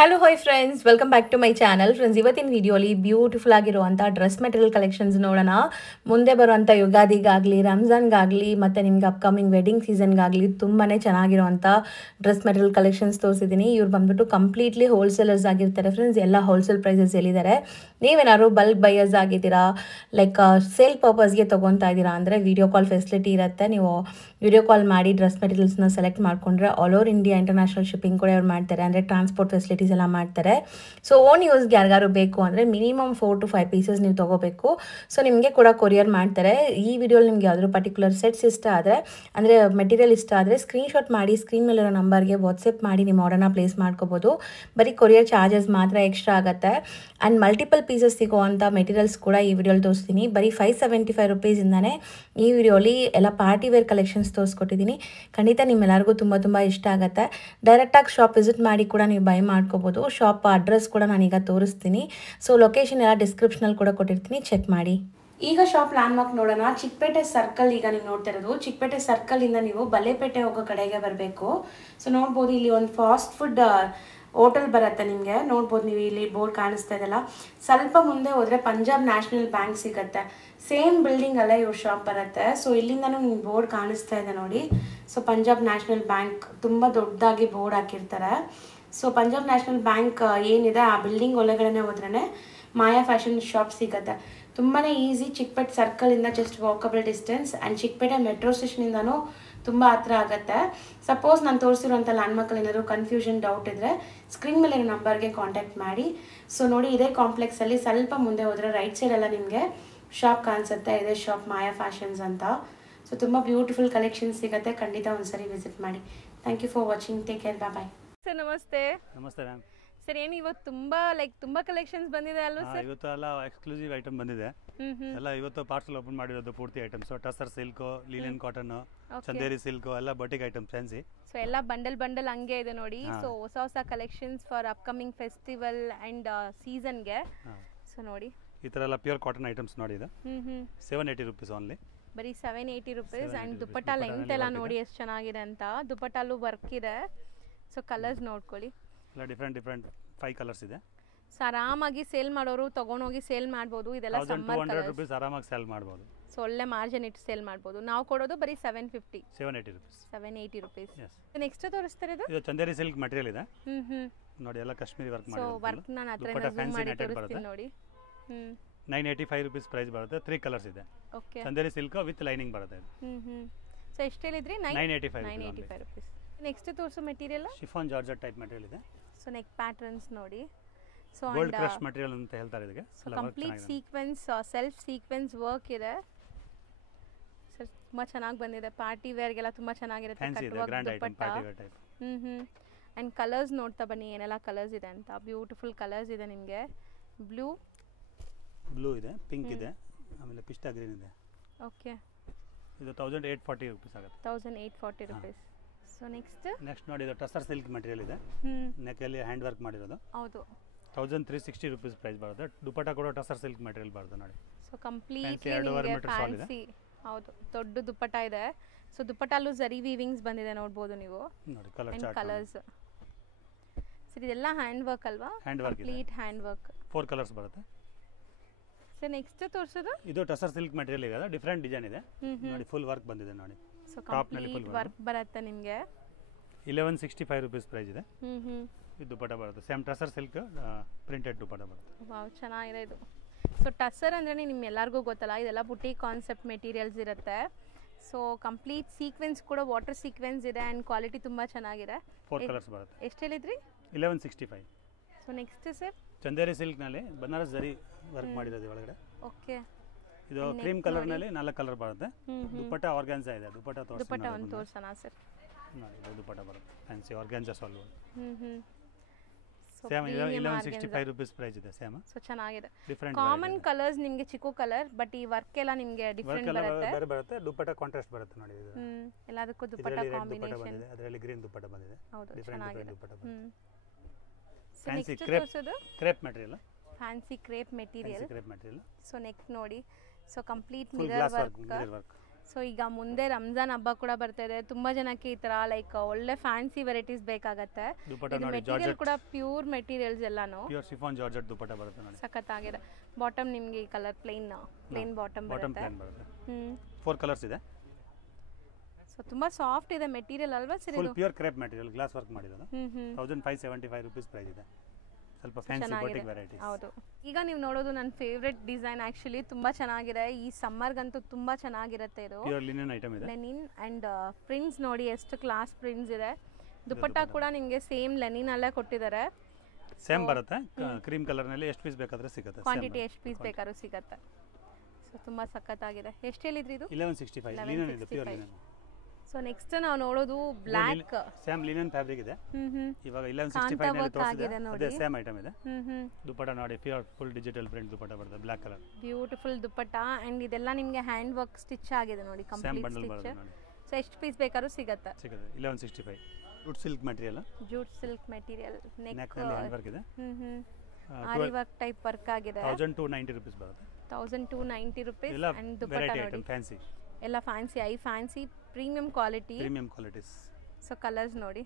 Hello hi friends, welcome back to my channel. Friends, ಇವತ್ತಿನ ವಿಡಿಯೋಲಿ beautiful ಆಗಿರುವಂಥ dress material collections ನೋಡೋಣ. ಮುಂದೆ ಬರುವಂಥ ಯುಗಾದಿಗಾಗಲಿ, ರಂಜಾನ್ಗಾಗಲಿ ಮತ್ತು ನಿಮ್ಗೆ ಅಪ್ಕಮಿಂಗ್ ವೆಡ್ಡಿಂಗ್ ಸೀಸನ್ಗಾಗಲಿ ತುಂಬಾ ಚೆನ್ನಾಗಿರುವಂಥ ಡ್ರೆಸ್ ಮೆಟೀರಿಯಲ್ ಕಲೆಕ್ಷನ್ಸ್ ತೋರಿಸಿದ್ದೀನಿ. ಇವ್ರು ಬಂದ್ಬಿಟ್ಟು ಕಂಪ್ಲೀಟ್ಲಿ ಹೋಲ್ಸೇಲರ್ಸ್ ಆಗಿರ್ತಾರೆ ಫ್ರೆಂಡ್ಸ್. ಎಲ್ಲ ಹೋಲ್ಸೇಲ್ ಪ್ರೈಸಸ್ ಹೇಳಿದ್ದಾರೆ. ನೀವೇನಾದ್ರು ಬಲ್ಕ್ ಬೈಯರ್ಸ್ ಆಗಿದ್ದೀರಾ, ಲೈಕ್ ಸೇಲ್ ಪರ್ಪಸ್ಗೆ ತೊಗೊತಾ ಇದ್ದೀರಾ ಅಂದರೆ ವಿಡಿಯೋ ಕಾಲ್ ಫೆಸಿಲಿಟಿ ಇರುತ್ತೆ. ನೀವು ವಿಡಿಯೋ ಕಾಲ್ ಮಾಡಿ ಡ್ರೆಸ್ ಮೆಟೀರಿಯಲ್ಸ್ನ ಸೆಲೆಕ್ಟ್ ಮಾಡಿಕೊಂಡ್ರೆ all over India international shipping ಕೂಡ ಅವ್ರು ಮಾಡ್ತಾರೆ. ಅಂದರೆ ಟ್ರಾನ್ಸ್ಪೋರ್ಟ್ ಫೆಸಿಲಿಟೀಸ್ ಎಲ್ಲ ಮಾಡ್ತಾರೆ. ಸೊ ಓನ್ ಯೂಸ್ಗೆ ಯಾರಿಗಾರು ಬೇಕು ಅಂದರೆ ಮಿನಿಮಮ್ 4 to 5 ಪೀಸಸ್ ನೀವು ತೊಗೋಬೇಕು. ಸೊ ನಿಮಗೆ ಕೂಡ ಕೊರಿಯರ್ ಮಾಡ್ತಾರೆ. ಈ ವಿಡಿಯೋಲಿ ನಿಮ್ಗೆ ಯಾವ್ದಾದ್ರು ಪರ್ಟಿಕ್ಯುಲರ್ ಸೆಟ್ಸ್ ಇಷ್ಟ ಆದರೆ, ಅಂದರೆ ಮೆಟೀರಿಯಲ್ ಇಷ್ಟ ಆದರೆ ಸ್ಕ್ರೀನ್ಶಾಟ್ ಮಾಡಿ ಸ್ಕ್ರೀನ್ ಮೇಲಿರೋ ನಂಬರ್ಗೆ ವಾಟ್ಸಪ್ ಮಾಡಿ ನಿಮ್ಮ ಆರ್ಡರ್ನ ಪ್ಲೇಸ್ ಮಾಡ್ಕೋಬೋದು. ಬರೀ ಕೊರಿಯರ್ ಚಾರ್ಜಸ್ ಮಾತ್ರ ಎಕ್ಸ್ಟ್ರಾ ಆಗುತ್ತೆ. ಆ್ಯಂಡ್ ಮಲ್ಟಿಪಲ್ ಪೀಸಸ್ ಸಿಗೋವಂಥ ಮೆಟೀರಿಯಲ್ಸ್ ಕೂಡ ಈ ವಿಡಿಯೋಲಿ ತೋರಿಸ್ತೀನಿ. ಬರೀ 575 ರುಪೀಸಿಂದನೇ ಈ ವಿಡಿಯೋಲಿ ಎಲ್ಲ ಪಾರ್ಟಿ ವೇರ್ ಕಲೆಕ್ಷನ್ಸ್ ತೋರಿಸ್ಕೊಟ್ಟಿದ್ದೀನಿ. ಖಂಡಿತ ನಿಮ್ಮೆಲ್ಲರಿಗೂ ತುಂಬ ಇಷ್ಟ ಆಗುತ್ತೆ. ಡೈರೆಕ್ಟಾಗಿ ಶಾಪ್ ವಿಸಿಟ್ ಮಾಡಿ ಕೂಡ ನೀವು ಬೈ ಮಾಡ್ಕೋಬೋದು. ಶಾಪ್ ಅಡ್ರೆಸ್ ಕೂಡ ನಾನೀಗ ತೋರಿಸ್ತೀನಿ. ಸೊ ಲೊಕೇಶನ್ ಎಲ್ಲ ಡಿಸ್ಕ್ರಿಪ್ಷನಲ್ಲಿ ಕೂಡ ಕೊಟ್ಟಿರ್ತೀನಿ, ಚೆಕ್ ಮಾಡಿ. ಈಗ ಶಾಪ್ ಲ್ಯಾಂಡ್ಮಾರ್ಕ್ ನೋಡೋಣ. ಚಿಕ್ಕಪೇಟೆ ಸರ್ಕಲ್ ಈಗ ನೀವು ನೋಡ್ತಾ ಇರೋದು. ಚಿಕ್ಕಪೇಟೆ ಸರ್ಕಲಿಂದ ನೀವು ಬಲೇಪೇಟೆ ಹೋಗೋ ಕಡೆಗೆ ಬರಬೇಕು. ಸೊ ನೋಡ್ಬೋದು, ಇಲ್ಲಿ ಒಂದು ಫಾಸ್ಟ್ ಫುಡ್ ಹೋಟೆಲ್ ಬರುತ್ತೆ. ನಿಮಗೆ ನೋಡ್ಬೋದು, ನೀವು ಇಲ್ಲಿ ಬೋರ್ಡ್ ಕಾಣಿಸ್ತಾ ಇದೆಯಲ್ಲ. ಸ್ವಲ್ಪ ಮುಂದೆ ಹೋದರೆ ಪಂಜಾಬ್ ನ್ಯಾಷನಲ್ ಬ್ಯಾಂಕ್ ಸಿಗುತ್ತೆ. ಸೇಮ್ ಬಿಲ್ಡಿಂಗಲ್ಲೇ ಇವ್ರ ಶಾಪ್ ಬರುತ್ತೆ. ಸೊ ಇಲ್ಲಿಂದನೂ ನಿಮ್ಗೆ ಬೋರ್ಡ್ ಕಾಣಿಸ್ತಾ ಇದೆ ನೋಡಿ. ಸೊ ಪಂಜಾಬ್ ನ್ಯಾಷನಲ್ ಬ್ಯಾಂಕ್ ತುಂಬ ದೊಡ್ಡದಾಗಿ ಬೋರ್ಡ್ ಹಾಕಿರ್ತಾರೆ. ಸೊ ಪಂಜಾಬ್ ನ್ಯಾಷನಲ್ ಬ್ಯಾಂಕ್ ಏನಿದೆ ಆ ಬಿಲ್ಡಿಂಗ್ ಒಳಗಡೆ ಹೋದ್ರೇ ಮಾಯಾ ಫ್ಯಾಷನ್ ಶಾಪ್ ಸಿಗುತ್ತೆ. ತುಂಬಾ ಈಸಿ. ಚಿಕ್ಕಪೇಟೆ ಸರ್ಕಲಿಂದ just walkable distance. And Chickpet metro ಸ್ಟೇಷನಿಂದನೂ ತುಂಬ ಹತ್ರ ಆಗುತ್ತೆ. ಸಪೋಸ್ ನಾನು ತೋರಿಸಿರುವಂಥ ಲ್ಯಾಂಡ್ಮಾರ್ಕಲ್ಲಿ ಏನಾದರೂ ಕನ್ಫ್ಯೂಷನ್ ಡೌಟ್ ಇದ್ದರೆ ಸ್ಕ್ರೀನ್ ಮೇಲೆ ನಂಬರ್ಗೆ ಕಾಂಟ್ಯಾಕ್ಟ್ ಮಾಡಿ. ಸೊ ನೋಡಿ, ಇದೇ ಕಾಂಪ್ಲೆಕ್ಸಲ್ಲಿ ಸ್ವಲ್ಪ ಮುಂದೆ ಹೋದರೆ ರೈಟ್ ಸೈಡೆಲ್ಲ ನಿಮಗೆ ಶಾಪ್ ಕಾಣಿಸುತ್ತೆ. ಇದೇ ಶಾಪ್ ಮಾಯಾ ಫ್ಯಾಷನ್ಸ್ ಅಂತ. ಸೊ ತುಂಬ ಬ್ಯೂಟಿಫುಲ್ ಕಲೆಕ್ಷನ್ಸ್ ಸಿಗುತ್ತೆ. ಖಂಡಿತ ಒಂದ್ಸರಿ ವಿಸಿಟ್ ಮಾಡಿ. Thank you for watching. Take care. Bye. Sir ನಮಸ್ತೆ. ನಮಸ್ತೆ ಮ್ಯಾಮ್. ಸರ್ ಏನು ಇವತ್ತು ತುಂಬಾ ಕಲೆಕ್ಷನ್ಸ್ ಬಂದಿದೆ ಅಲ್ವಾ ಸರ್? ಇವತ್ತು ಎಲ್ಲ ಎಕ್ಸ್ಕ್ಲೂಸಿವ್ ಐಟಮ್ ಬಂದಿದೆ. ಎಲ್ಲ ಇವತ್ತು ಪಾರ್ಸಲ್ ಓಪನ್ ಮಾಡಿರೋದು ಪೂರ್ತಿ items. Tussar silk, linen cotton, Chanderi silk ಎಲ್ಲ ಬಟಿಕ್ ಐಟಮ್ ಫ್ಯಾನ್ಸಿ. ಸೊ ಎಲ್ಲ ಬಂಡಲ್ ಹಂಗೆ ಇದೆ ನೋಡಿ. ಸೊ ಹೊಸ collections for upcoming festival and ಸೀಸನ್ಗೆ. ಸೊ ನೋಡಿ, ಈ ತರ ಎಲ್ಲ ಪ್ಯೂರ್ ಕಾಟನ್ ಐಟಮ್ಸ್ ನೋಡಿ. ಇದು 780 ರುಪೀಸ್ ಓನ್ಲಿ. ಬರೀ 780 ರುಪೀಸ್. ಅಂಡ್ ದುಪ್ಪಟ್ಟ ಲೆಂತ್ ಎಲ್ಲ ನೋಡಿ ಎಷ್ಟು ಚೆನ್ನಾಗಿದೆ ಅಂತ. ದುಪ್ಪಟ್ಟಲ್ಲೂ ವರ್ಕ್ ಇದೆ. ಸೊ ಕಲರ್ಸ್ ನೋಡ್ಕೊಳ್ಳಿ. ಎಲ್ಲ ಡಿಫ್ರೆಂಟ್ 5 ಕಲರ್ಸ್ ಇದೆ. ಸೊ ಆರಾಮಾಗಿ ಸೇಲ್ ಮಾಡೋರು ತಗೊಂಡೋಗಿ ಸೇಲ್ ಮಾಡ್ಬೋದು. ಇದೆಲ್ಲ ಸಮ್ಮರ್ 1200 ರುಪೀಸ್ ಆರಾಮಾಗಿ ಸೇಲ್ ಮಾಡ್ಬೋದು. ಸೊ ಒಳ್ಳೆ ಮಾರ್ಜಿನ್ ಇಟ್ಟು ಸೇಲ್ ಮಾಡ್ಬೋದು. ನಾವು ಕೊಡೋದು ಬರೀ 780 ರುಪೀಸ್. 780 ರುಪೀಸ್. ನೆಕ್ಸ್ಟ್ ತೋರಿಸ್ತಾರೆ ಇದು ಚಂದೇರಿ ಸಿಲ್ಕ್ ಮೆಟೀರಿಯಲ್ ಇದೆ. ನೋಡಿ, ಎಲ್ಲ ಕಾಶ್ಮೀರಿ ವರ್ಕ್ ಮಾಡಿರೋದು. ಸೊ ವರ್ಕ್ ನಾನು ಹತ್ರ ಝೂಮ್ ಮಾಡಿ ತೋರಿಸ್ತೀನಿ ನೋಡಿ. 985 ರುಪೀಸ್ ಪ್ರೈಸ್ ಬರುತ್ತೆ. 3 ಕಲರ್ಸ್ ಇದೆ. Okay. Chanderi silk with lining ಬರುತ್ತೆ ಇದು. ಸೊ ಎಷ್ಟು ಹೇಳಿದ್ರಿ? 985 ರುಪೀಸ್. ನೆಕ್ಸ್ಟ್ ತೋರಿಸೋ material chiffon georgette type material ಇದೆ. ಸೊ ನೆಕ್ ಪ್ಯಾಟರ್ನ್ಸ್ ನೋಡಿ. ಸೊ ಗೋಲ್ಡ್ ಕ್ರಶ್ ಮೆಟೀರಿಯಲ್ ಅಂತ ಹೇಳ್ತಾರೆ ಇದಕ್ಕೆ. So complete sequence, self sequence work ಇದೆ. ಸರ್ ತುಂಬಾ ಚೆನ್ನಾಗಿ ಬಂದಿದೆ. ಪಾರ್ಟಿ ವೇರ್ಗೆಲ್ಲ ತುಂಬಾ ಚೆನ್ನಾಗಿರುತ್ತೆ. ಅಂಡ್ ಕಲರ್ಸ್ ನೋಡ್ತಾ ಬನ್ನಿ ಏನೆಲ್ಲ ಕಲರ್ಸ್ ಇದೆ ಅಂತ. ಬ್ಯೂಟಿಫುಲ್ ಕಲರ್ಸ್ ಇದೆ ನಿಮಗೆ. ಬ್ಲೂ ಇದೆ, ಪಿಂಕ್ ಇದೆ, ಆಮೇಲೆ ಪಿಸ್ಟಾ ಗ್ರೀನ್ ಇದೆ. ಓಕೆ. ಇದು 1840 ರುಪೀಸ್ ಆಗುತ್ತೆ. 1840 ರುಪೀಸ್. ಸೊ ನೆಕ್ಸ್ಟ್ ನೋಡಿ, ಇದು ಟಸರ್ ಸಿಲ್ಕ್ ಮೆಟೀರಿಯಲ್ ಇದೆ. ನೆಕ್ಕಲ್ಲಿ ಹ್ಯಾಂಡ್ ವರ್ಕ್ ಮಾಡಿರೋದು. ಹೌದು. 1360 ರುಪೀಸ್ ಪ್ರೈಸ್ ಬರುತ್ತೆ. ದುಪಟ್ಟ ಕೂಡ ಟಸರ್ ಸಿಲ್ಕ್ ಮೆಟೀರಿಯಲ್ ಬರುತ್ತೆ ನೋಡಿ. So completely fancy. ಹೌದು, ದೊಡ್ಡ ದುಪ್ಪಟ್ಟ ಇದೆ. ಸೊ ದುಪ್ಪಟ್ಟಲ್ಲೂ ಜರಿ ವೀವಿಂಗ್ಸ್ ಬಂದಿದೆ ನೋಡ್ಬೋದು ನೀವು ನೋಡಿ. ಕಲರ್ಸ್ ಸರ್ ಇದೆಲ್ಲ ಹ್ಯಾಂಡ್ ವರ್ಕ್ ಅಲ್ವಾ? Complete hand work. 4 ಕಲರ್ಸ್ ಬರುತ್ತೆ. ಸರ್ ನೆಕ್ಸ್ಟ್ ತೋರಿಸೋದು ಇದು ಟಸರ್ ಸಿಲ್ಕ್ ಮೆಟೀರಿಯಲ್ ಇದೆ. ಡಿಫರೆಂಟ್ ಡಿಸೈನ್ ಇದೆ ನೋಡಿ. ಫುಲ್ ವರ್ಕ್ ಬಂದಿದೆ ನೋಡಿ. ಸೊ ಕಂಪ್ಲೀಟ್ ವರ್ಕ್ ಬರುತ್ತೆ ನಿಮಗೆ. 1165 ರುಪೀಸ್ ಪ್ರೈಸ್ ಇದೆ. ಇದು ದುಪಟ್ಟ ಬರುತ್ತೆ. Same tussar silk printed dupatta ಬರುತ್ತೆ. ವಾವ್, ಚೆನ್ನಾಗಿದೆ ಇದು. ಸೊ ಟಸರ್ ಅಂದ್ರೆ ನಿಮ್ಗೆಲ್ಲರಿಗೂ ಗೊತ್ತಲ್ಲ, ಇದೆಲ್ಲ ಬುಟಿ ಕಾನ್ಸೆಪ್ಟ್ ಮೆಟೀರಿಯಲ್ಸ್ ಇರುತ್ತೆ. ಸೊ ಕಂಪ್ಲೀಟ್ ಸೀಕ್ವೆನ್ಸ್ ಕೂಡ ವಾಟರ್ ಸೀಕ್ವೆನ್ಸ್ ಇದೆ. ಆ್ಯಂಡ್ ಕ್ವಾಲಿಟಿ ತುಂಬ ಚೆನ್ನಾಗಿದೆ. 4 ಕಲರ್ಸ್ ಬರುತ್ತೆ. ಎಷ್ಟು ಹೇಳಿದ್ರಿ? 1165. ಸೊ ನೆಕ್ಸ್ಟ್ ಸರ್ ಚಂದೇರಿ ಸಿಲ್ಕ್ನಲ್ಲಿ ಬನಾರಸ್ ಜರಿ ವರ್ಕ್ ಮಾಡಿರೋದು ಒಳಗಡೆ. ಓಕೆ. ಇದು ಕ್ರೀಮ್ ಕಲರ್ನಲ್ಲಿ 4 ಕಲರ್ ಬರುತ್ತೆ. ದುಪಟ್ಟ ಆರ್ಗಾನ್ಸಾ ಇದೆ. ದುಪಟ್ಟ ಒಂದು ತೋರಿಸೋಣ ಸರ್ ನೋಡಿ. ಇದು ದುಪಟ್ಟ ಬರುತ್ತೆ ಫ್ಯಾನ್ಸಿ ಆರ್ಗಾನ್ಸಾ ಸಾಲ್ವ್. ಸೇಮ್ 1165 ರುಪೀಸ್ ಪ್ರೈಸ್ ಇದೆ. ಸೇಮ್. ಸೊ ಚೆನ್ನಾಗಿದೆ. ಡಿಫರೆಂಟ್ ಕಾಮನ್ ಕಲರ್ಸ್ ನಿಮಗೆ ಚಿಕ್ಕು ಕಲರ್, ಬಟ್ ಈ ವರ್ಕ್ ಎಲ್ಲ ನಿಮಗೆ ಡಿಫರೆಂಟ್ ಬರುತ್ತೆ. ದುಪಟ್ಟ ಕಾಂಟ್ರಾಸ್ಟ್ ಬರುತ್ತೆ ನೋಡಿ. ಇದು ಎಲ್ಲದಕ್ಕೂ ದುಪಟ್ಟ ಕಾಂಬಿನೇಷನ್. ಅದರಲ್ಲಿ ಗ್ರೀನ್ ದುಪಟ್ಟ ಬಂದಿದೆ. ಡಿಫರೆಂಟ್ ದುಪಟ್ಟ ಬಂದಿದೆ. Fancy crepe material. Fancy crepe material. Material. So neck ನೋಡಿ. So complete mirror work. So ಈಗ ಮುಂದೆ ರಂಜಾನ್ ಹಬ್ಬ ಕೂಡ ಬರ್ತಾ ಇದೆ, ತುಂಬ ಜನಕ್ಕೆ ಈ ಥರ ಲೈಕ್ ಒಳ್ಳೆ ಫ್ಯಾನ್ಸಿ ವೆರೈಟೀಸ್ ಬೇಕಾಗತ್ತೆ. ದುಪಟ್ಟ ಇದು ನೋಡಿ ಮೆಟೀರಿಯಲ್ ಜಾರ್ಜೆಟ್ ಕೂಡ ಪ್ಯೂರ್ ಮೆಟೀರಿಯಲ್ಸ್ ಎಲ್ಲಾನು ಪ್ಯೂರ್ ಶಿಫಾನ್ ಜಾರ್ಜೆಟ್ ದುಪಟ್ಟ ಬರುತ್ತೆ ನೋಡಿ. ಸಖತ್ತಾಗಿದೆ. ಬಾಟಮ್ ನಿಮಗೆ ಈ ಕಲರ್ ಪ್ಲೇನ್ ಬಾಟಮ್ ಬಾಟಮ್ ಬರುತ್ತೆ. ಪ್ಲೇನ್ ಬರುತ್ತೆ. ಹ್ಮ್ 4 ಕಲರ್ಸ್ ಇದೆ. ಸೊ ತುಂಬಾ ಸಾಫ್ಟ್ ಇದೆ ಮೆಟೀರಿಯಲ್ ಅಲ್ವಾ ಸರ್ ಫುಲ್ ಇದು? Pure crepe material, glass work ಮಾಡಿರೋದು. ಹ್ಮ್ ಹ್ಮ್ 1575 rupees ಪ್ರೈಸ್ ಇದೆ. ಸ್ವಲ್ಪ ಫ್ಯಾನ್ಸಿ ಚೆನ್ನಾಗಿದೆ. Boutique varieties. ಹೌದು. ಈಗ ನೀವು ನೋಡೋದು ನನ್ನ ಫೇವ್ರೆಟ್ ಡಿಸೈನ್ ಆಕ್ಚುಲಿ ತುಂಬಾ ಚೆನ್ನಾಗಿದೆ. ಈ ಸಮ್ಮರ್ಗಂತೂ ತುಂಬಾ ಚೆನ್ನಾಗಿರುತ್ತೆ ಇದು. ಪ್ಯೂರ್ ಲಿನನ್ ಐಟಮ್ ಇದೆ. ಲೆನಿನ್ ಅಂಡ್ ಪ್ರಿಂಟ್ಸ್ ನೋಡಿ ಎಷ್ಟು ಕ್ಲಾಸ್ ಪ್ರಿಂಟ್ಸ್ ಇದೆ. ದುಪಟ್ಟ ಕೂಡ ನಿಮಗೆ ಸೇಮ್ ಲೆನಿನ್ ಅಲ್ಲೇ ಕೊಟ್ಟಿದ್ದಾರೆ. ಸೇಮ್ ಬರುತ್ತೆ. ಕ್ರೀಮ್ ಕಲರ್ ನಲ್ಲಿ ಎಷ್ಟು ಪೀಸ್ ಬೇಕಾದ್ರೆ ಸಿಗುತ್ತೆ. ಕ್ವಾಂಟಿಟಿ ಎಷ್ಟು ಪೀಸ್ ಬೇಕಾದ್ರೂ ಸಿಗುತ್ತೆ. ಸೊ ತುಂಬಾ ಸಖತ್ತಾಗಿದೆ. ಎಷ್ಟು ಹೇಳಿದ್ರಿ ಇದು? 1165 ಲಿನನ್ ಇದೆ, ಪ್ಯೂರ್ ಲಿನನ್. ಸೊ ನೆಕ್ಸ್ಟ್ ನಾವು ನೋಡೋದು ಬ್ಲಾಕ್ ಸೇಮ್ ಲಿನನ್ ಫ್ಯಾಬ್ರಿಕ್ ಇದೆ. ಇವಾಗ 1165 ಕಾಂತಾ ನಲ್ಲಿ ವರ್ಕ್ ತೋರಿಸಿದೆ. ಆಗಿದೆ ನೋಡಿ. ಅದೇ ಸೇಮ್ ಐಟಮ್ ಇದೆ. ದುಪಟ್ಟ ನೋಡಿ pure full digital print dupatta ಬರುತ್ತೆ, black colour. Beautiful dupatta and ಇದೆಲ್ಲ ನಿಮಗೆ ಹ್ಯಾಂಡ್ ವರ್ಕ್ ಸ್ಟಿಚ್ ಆಗಿದೆ ನೋಡಿ, ಸೇಮ್ ಕಂಪ್ಲೀಟ್ ಬಂಡಲ್ ಸ್ಟಿಚ್. ಬರುತ್ತೆ ನೋಡಿ. ಸೊ ಎಷ್ಟು ಪೀಸ್ ಬೇಕಾದ್ರೂ ಸಿಗುತ್ತೆ. 1165 jute silk material. Jute silk material, neck neck ನಲ್ಲಿ ಹ್ಯಾಂಡ್ ವರ್ಕ್ ಇದೆ. ಆರಿ ವರ್ಕ್ ಟೈಪ್ ವರ್ಕ್ ಆಗಿದೆ. 1290 rupees ಬರುತ್ತೆ. 1290 rupees ಎಲ್ಲ ಅಂಡ್ ದುಪಟ್ಟ ವೆರೈಟಿ ನೋಡಿ ಐಟಮ್ ಫ್ಯಾನ್ಸಿ. ಎಲ್ಲ fancy, I fancy premium quality. Premium qualities. So colours ನೋಡಿ,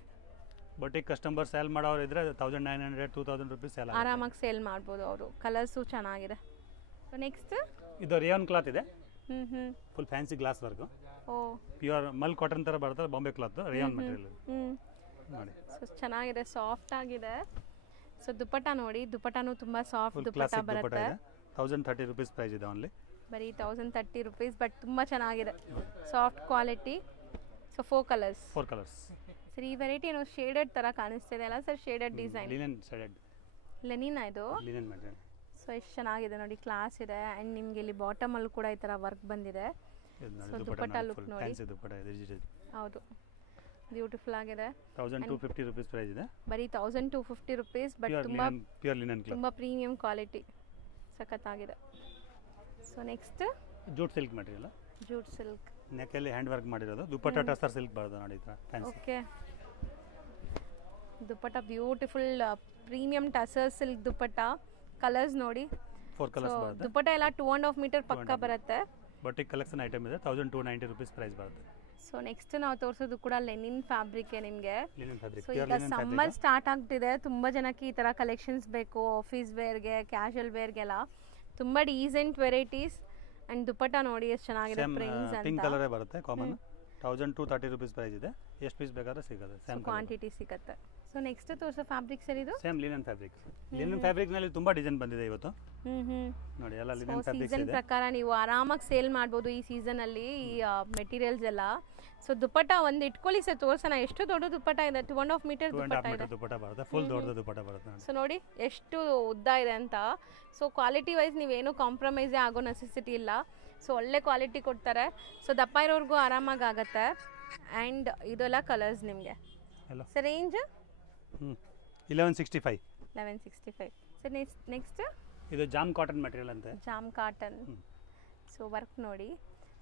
ಬೊಟಿಕ್ ಕಸ್ಟಮರ್ ಸೇಲ್ ಮಾಡೋರು ಇದ್ರೆ 1900 2000 rupees ಸೇಲ್ ಆಗುತ್ತೆ. ಆರಾಮಾಗಿ ಸೇಲ್ ಮಾಡ್ಬೋದು ಅವರು. ಕಲರ್ಸು ಚೆನ್ನಾಗಿದೆ. ಸೊ ನೆಕ್ಸ್ಟ್ ಇದು ರಿಯಾನ್ ಕ್ಲಾತ್ ಇದೆ. ಹ್ಮ್ ಫುಲ್ ಫ್ಯಾನ್ಸಿ ಗ್ಲಾಸ್ ವರ್ಕ್. ಓ ಪ್ಯೂರ್ ಮಲ್ ಕಾಟನ್ ತರ ಬರುತ್ತೆ, ಬಾಂಬೆ ಕ್ಲಾತ್ ರಿಯಾನ್ ಮೆಟೀರಿಯಲ್ ನೋಡಿ. ಸೊ ಚೆನ್ನಾಗಿದೆ, ಸಾಫ್ಟ್ ಆಗಿದೆ. ಸೊ ದುಪಟ್ಟ ನೋಡಿ, ದುಪಟ್ಟನೂ ತುಂಬಾ soft full dupatta classic dupatta ಬರುತ್ತೆ. ಇದೆ. 1030 rupees ಪ್ರೈಸ್ ಇದೆ ಓನ್ಲಿ. ಬರೀ 1030 rupees, ಬಟ್ ತುಂಬಾ ಚೆನ್ನಾಗಿದೆ, soft quality. So 4 colours. 4 colours. Sir ಈ ವೆರೈಟಿ ಏನೋ ಶೇಡೆಡ್ ತರ ಕಾಣಿಸ್ತಿದೆ ಅಲ್ಲ ಸರ್? Shaded design linen shaded linen ಇದು. Linen material. ಸೊ ಎಷ್ಟು ಚೆನ್ನಾಗಿದೆ ನೋಡಿ, ಕ್ಲಾಸ್ ಇದೆ. ಅಂಡ್ ನಿಮ್ಗೆ ಇಲ್ಲಿ ಬಾಟಮ್ ಅಲ್ಲಿ ಕೂಡ ಈ ತರ ವರ್ಕ್ ಬಂದಿದೆ. ಸೊ ದುಪಟ್ಟ ಲುಕ್ ನೋಡಿ, ಫ್ಯಾನ್ಸಿ ದುಪಟ್ಟ ಇದೆ ಡಿಜಿಟಲ್. ಹೌದು, ಬ್ಯೂಟಿಫುಲ್ ಆಗಿದೆ. 1250 rupees ಪ್ರೈಸ್ ಇದೆ. ಬರೀ 1250 rupees, but pure linen cloth, ತುಂಬಾ ಪ್ರೀಮಿಯಂ ಕ್ವಾಲಿಟಿ, ಸಖತ್ತಾಗಿದೆ. So next jute silk material. Jute silk, neck ಅಲ್ಲಿ ಹ್ಯಾಂಡ್ ವರ್ಕ್ ಮಾಡಿರೋದು. ದುಪಟ್ಟ ಟಸರ್ ಸಿಲ್ಕ್ ಬರುತ್ತೆ ನೋಡಿ, ಈ ತರ fancy. Okay. Dupatta beautiful premium tussar silk dupatta. Colours ನೋಡಿ, 4 ಕಲರ್ಸ್ ಬರುತ್ತೆ. ದುಪಟ್ಟ ಎಲ್ಲ 2.5 ಮೀಟರ್ ಪಕ್ಕ ಬರುತ್ತೆ. ಬೊಟಿಕ್ ಕಲೆಕ್ಷನ್ ಐಟಮ್ ಇದೆ. 1290 rupees ಪ್ರೈಸ್ ಬರುತ್ತೆ. ಸೊ ನೆಕ್ಸ್ಟ್ ನಾವು ತೋರಿಸೋದು ಕೂಡ ಲೆನಿನ್ ಫ್ಯಾಬ್ರಿಕ್ ನಿಮಗೆ. ಲಿನನ್ ಫ್ಯಾಬ್ರಿಕ್, ಸೊ ಪ್ಯೂರ್ ಈಗ ಲಿನನ್ ಸಮ್ಮರ್ ಫ್ಯಾಬ್ರಿಕ್. ಸ್ಟಾರ್ಟ್ ಆಗ್ತಿದೆ, ತುಂಬ ಜನಕ್ಕೆ ಈ ಥರ ಕಲೆಕ್ಷನ್ಸ್ ಬೇಕು, ಆಫೀಸ್ ವೇರ್ಗೆ, ಕ್ಯಾಶುವಲ್ ವೇರ್ಗೆಲ್ಲ ತುಂಬ ಡೀಸೆಂಟ್ ವೆರೈಟೀಸ್. ಆ್ಯಂಡ್ ದುಪಟ್ಟ ನೋಡಿ ಎಷ್ಟು ಚೆನ್ನಾಗಿದೆ, ಪ್ರಿಂಟ್ಸ್ ಪಿಂಕ್ ಅಂತ. ಕಲರೇ ಬರುತ್ತೆ ಕಾಮನ್. 1230 rupees ಪ್ರೈಸ್ ಇದೆ. ಎಷ್ಟು ಪೀಸ್ ಬೇಕಾದ್ರೆ ಸಿಗುತ್ತೆ, ಸೇಮ್ ಕ್ವಾಂಟಿಟಿ ಸಿಗುತ್ತೆ. ಸೊ ನೆಕ್ಸ್ಟ್ ತೋರಿಸೋ ಫ್ಯಾಬ್ರಿಕ್ ಸರ್ ಇದು same linen fabric. Linen fabric ನಲ್ಲಿ ತುಂಬಾ ಡಿಸೈನ್ ಬಂದಿದೆ ಇವತ್ತು ನೋಡಿ. ಎಲ್ಲ ಲಿನನ್ ಫ್ಯಾಬ್ರಿಕ್ಸ್ ಸೀಸನ್ ಇದೆ. ಪ್ರಕಾರ ನೀವು ಆರಾಮಾಗಿ ಸೇಲ್ ಮಾಡ್ಬೋದು ಈ ಸೀಸನ್ ಅಲ್ಲಿ ಈ ಮೆಟೀರಿಯಲ್ಸ್ ಎಲ್ಲ. ಸೊ ದುಪಟ್ಟ ಒಂದು ಇಟ್ಕೊಳ್ಳಿ ಸರ್, ತೋರ್ಸೋಣ. ಎಷ್ಟು ದೊಡ್ಡ ದುಪಟ್ಟ ಇದೆ, 2.5 ಮೀಟರ್ 2.5 ದುಪಟ್ಟ ಮೀಟರ್ ಇದೆ. ದುಪಟ್ಟ ಬರುತ್ತೆ, ಫುಲ್ ದೊಡ್ಡ ದುಪಟ್ಟ ಬರುತ್ತೆ ನೋಡಿ. ಸೊ ನೋಡಿ ಎಷ್ಟು ಉದ್ದ ಇದೆ ಅಂತ. ಸೊ ಕ್ವಾಲಿಟಿ ವೈಸ್ ನೀವೇನು ಕಾಂಪ್ರಮೈಸೇ ಆಗೋ ನೆಸೆಸಿಟಿ ಇಲ್ಲ. ಸೊ ಒಳ್ಳೆ ಕ್ವಾಲಿಟಿ ಕೊಡ್ತಾರೆ. ಸೊ ದಪ್ಪ ಇರೋರ್ಗೂ ಆರಾಮಾಗಿ ಆಗುತ್ತೆ. ಆ್ಯಂಡ್ ಇದೆಲ್ಲ ಕಲರ್ಸ್ ನಿಮಗೆ. Hello sir range 1165. 1165. Sir next ಇದು ಜಾಮ್ ಕಾಟನ್ ಮೆಟೀರಿಯಲ್ ಅಂತೆ. Jam cotton. ಸೊ ವರ್ಕ್ ನೋಡಿ,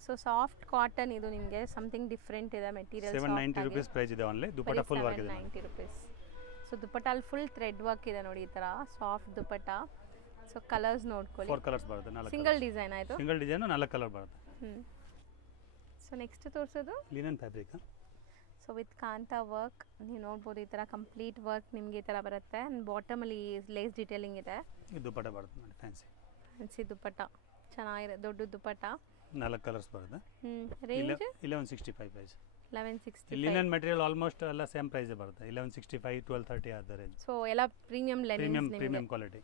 ಸೊ ಸಾಫ್ಟ್ ಕಾಟನ್ ಇದು ನಿಮಗೆ ಸಮಥಿಂಗ್ ಡಿಫ್ರೆಂಟ್ ಇದೆ ಮೆಟೀರಿಯಲ್. 790 rupees ಪ್ರೈಸ್ ಇದೆ ಓನ್ಲಿ. ದುಪಟ್ಟ ಫುಲ್ ವರ್ಕ್ ಇದೆ. 790 rupees. ಸೊ ದುಪಟ್ಟ ಅಲ್ಲಿ ಫುಲ್ ಥ್ರೆಡ್ ವರ್ಕ್ ಇದೆ ನೋಡಿ, ಈ ಥರ ಸಾಫ್ಟ್ ದುಪಟ್ಟ. ಸೊ ಕಲರ್ಸ್ ನೋಡ್ಕೊಳ್ಳಿ, 4 ಕಲರ್ಸ್ ಬರುತ್ತೆ. 4 ಸಿಂಗಲ್ ಡಿಸೈನ್ ಆಯಿತು. ಸಿಂಗಲ್ ಡಿಸೈನ್ 4 ಕಲರ್ ಬರುತ್ತೆ. ಸೊ ನೆಕ್ಸ್ಟ್ ತೋರಿಸೋದು linen fabric. So with kantha work ನೀವು ನೋಡ್ಬೋದು, ಈ ಥರ ಕಂಪ್ಲೀಟ್ ವರ್ಕ್ ನಿಮಗೆ ಈ ಥರ ಬರುತ್ತೆ. ಆ್ಯಂಡ್ ಬಾಟಮಲ್ಲಿ ಲೇಸ್ ಡಿಟೇಲಿಂಗ್ ಇದೆ. ಇದು ದುಪಟ್ಟ ಬರುತ್ತೆ ನೋಡಿ, ಫ್ಯಾನ್ಸಿ ಫ್ಯಾನ್ಸಿ ದುಪಟ್ಟ ಚೆನ್ನಾಗಿದೆ, ದೊಡ್ಡ ದುಪಟ್ಟ. 4 ಕಲರ್ಸ್ ಬರುತ್ತೆ. Range 1165 price. 1165. Linen material almost ಎಲ್ಲ ಸೇಮ್ ಪ್ರೈಸ್ ಬರುತ್ತೆ. 1165 1230 ಆದ ರೇಂಜ್. ಸೊ ಎಲ್ಲ ಪ್ರೀಮಿಯಂ ಲೆನಿನ್ಸ್ ನಿಮಗೆ. Premium quality.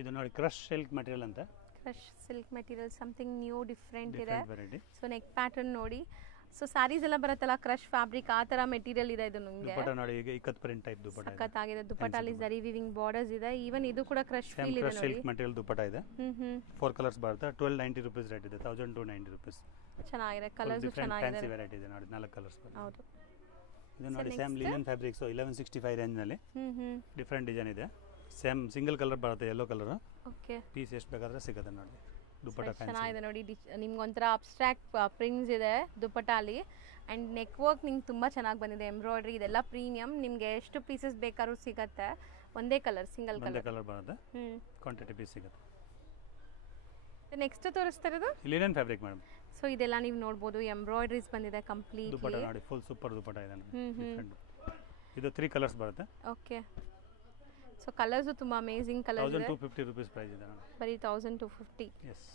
ಇದು ನೋಡಿ ಕ್ರಶ್ ಸಿಲ್ಕ್ ಮೆಟೀರಿಯಲ್ ಅಂತ. Crush silk material something new different ಇದೆ. ವೆರೈಟಿ. ಸೊ ನೆಕ್ ಪ್ಯಾಟರ್ನ್ ನೋಡಿ. ಸೊ ಸ್ಯಾರೀಸ್ ಎಲ್ಲ ಬರುತ್ತಲ್ಲ ಕ್ರಶ್ ಫ್ಯಾಬ್ರಿಕ್, ಆ ಥರ ಮೆಟೀರಿಯಲ್ ಇದೆ ಇದು ನಿಮಗೆ. ದುಪಟ್ಟ ನೋಡಿ, ಈಗ ಇಕ್ಕತ್ ಪ್ರಿಂಟ್ ಟೈಪ್ ದುಪಟ್ಟ ಇದೆ. ಸಖತ್ತಾಗಿದೆ. ದುಪಟ್ಟಲ್ಲಿ ಜರಿ ವಿವಿಂಗ್ ಬಾರ್ಡರ್ಸ್ ಇದೆ. ಈವನ್ ಇದು ಕೂಡ ಕ್ರಶ್ ಫೀಲ್ ಇದೆ ನೋಡಿ. ಸಿಲ್ಕ್ ಮೆಟೀರಿಯಲ್ ದುಪಟ್ಟ ಇದೆ. 4 ಕಲರ್ಸ್ ಬರುತ್ತೆ. 1290 rupees ರೇಟ್ ಇದೆ. 1290 rupees. ಚೆನ್ನಾಗಿದೆ, ಕಲರ್ಸ್ ಚೆನ್ನಾಗಿದೆ. ಫ್ಯಾನ್ಸಿ ವೆರೈಟಿ ಇದೆ ನೋಡಿ, 4 ಕಲರ್ಸ್ ಬರುತ್ತೆ. ಹೌದು. ಇದು ನೋಡಿ ಸೇಮ್ ಲಿನನ್ ಫ್ಯಾಬ್ರಿಕ್ಸ್ 1165 ರೇಂಜ್ ನಲ್ಲಿ ಡಿಫರೆಂಟ್ ಡಿಸೈನ್ ಇದೆ. ಸೇಮ್ ಸಿಂಗಲ್ ಕಲರ್ ಬರುತ್ತೆ, ಯೆಲ್ಲೋ ಕಲರ್. ಓಕೆ. ಪೀಸ್ ಎಷ್ಟು ಬೇಕಾದ್ರೆ ಸಿಗುತ್ತೆ ನೋಡಿ. ದುಪಟ್ಟ ಚೆನ್ನಾಗಿದೆ ನೋಡಿ, ನಿಮ್ಗೊಂಥರ ಅಬ್ಸ್ಟ್ರಾಕ್ಟ್ ಪ್ರಿಂಟ್ಸ್ ಇದೆ ದುಪಟ್ಟಾಲಿ. ಆ್ಯಂಡ್ ನೆಕ್ ವರ್ಕ್ ನಿಮ್ಗೆ ತುಂಬ ಚೆನ್ನಾಗಿ ಬಂದಿದೆ, ಎಂಬ್ರಾಯ್ಡ್ರಿ ಇದೆಲ್ಲ ಪ್ರೀಮಿಯಂ. ನಿಮಗೆ ಎಷ್ಟು ಪೀಸಸ್ ಬೇಕಾದ್ರೂ ಸಿಗುತ್ತೆ. ಒಂದೇ ಕಲರ್, ಸಿಂಗಲ್ ಕಲರ್ ಬರುತ್ತೆ. ಕ್ವಾಂಟಿಟಿ ಪೀಸ್ ಸಿಗುತ್ತೆ. ನೆಕ್ಸ್ಟ್ ತೋರಿಸ್ತಾ ಇರೋದು ಲಿನನ್ ಫ್ಯಾಬ್ರಿಕ್ ಮೇಡಮ್. ಸೊ ಇದೆಲ್ಲ ನೀವು ನೋಡ್ಬೋದು ಎಂಬ್ರಾಯ್ಡ್ರೀಸ್ ಬಂದಿದೆ ದುಪ್ಪಟ ಕಂಪ್ಲೀಟ್ಲಿ. ನೋಡಿ ಫುಲ್ ಸೂಪರ್ ದುಪ್ಪಟ ಇದೆ ನೋಡಿ. ಹ್ಮ್, ಹ್ಮ್. ಡಿಫ್ರೆಂಟ್. ಇದು 3 ಕಲರ್ಸ್ ಬರುತ್ತೆ. ಓಕೆ. ಸೊ ಕಲರ್ಸು ತುಂಬ ಅಮೇಝಿಂಗ್ ಕಲರ್ ಇದೆ. 1250 ರುಪೀಸ್ ಪ್ರೈಸ್ ಇದೆ ನೋಡಿ. ಬರೀ 1250. ಎಸ್.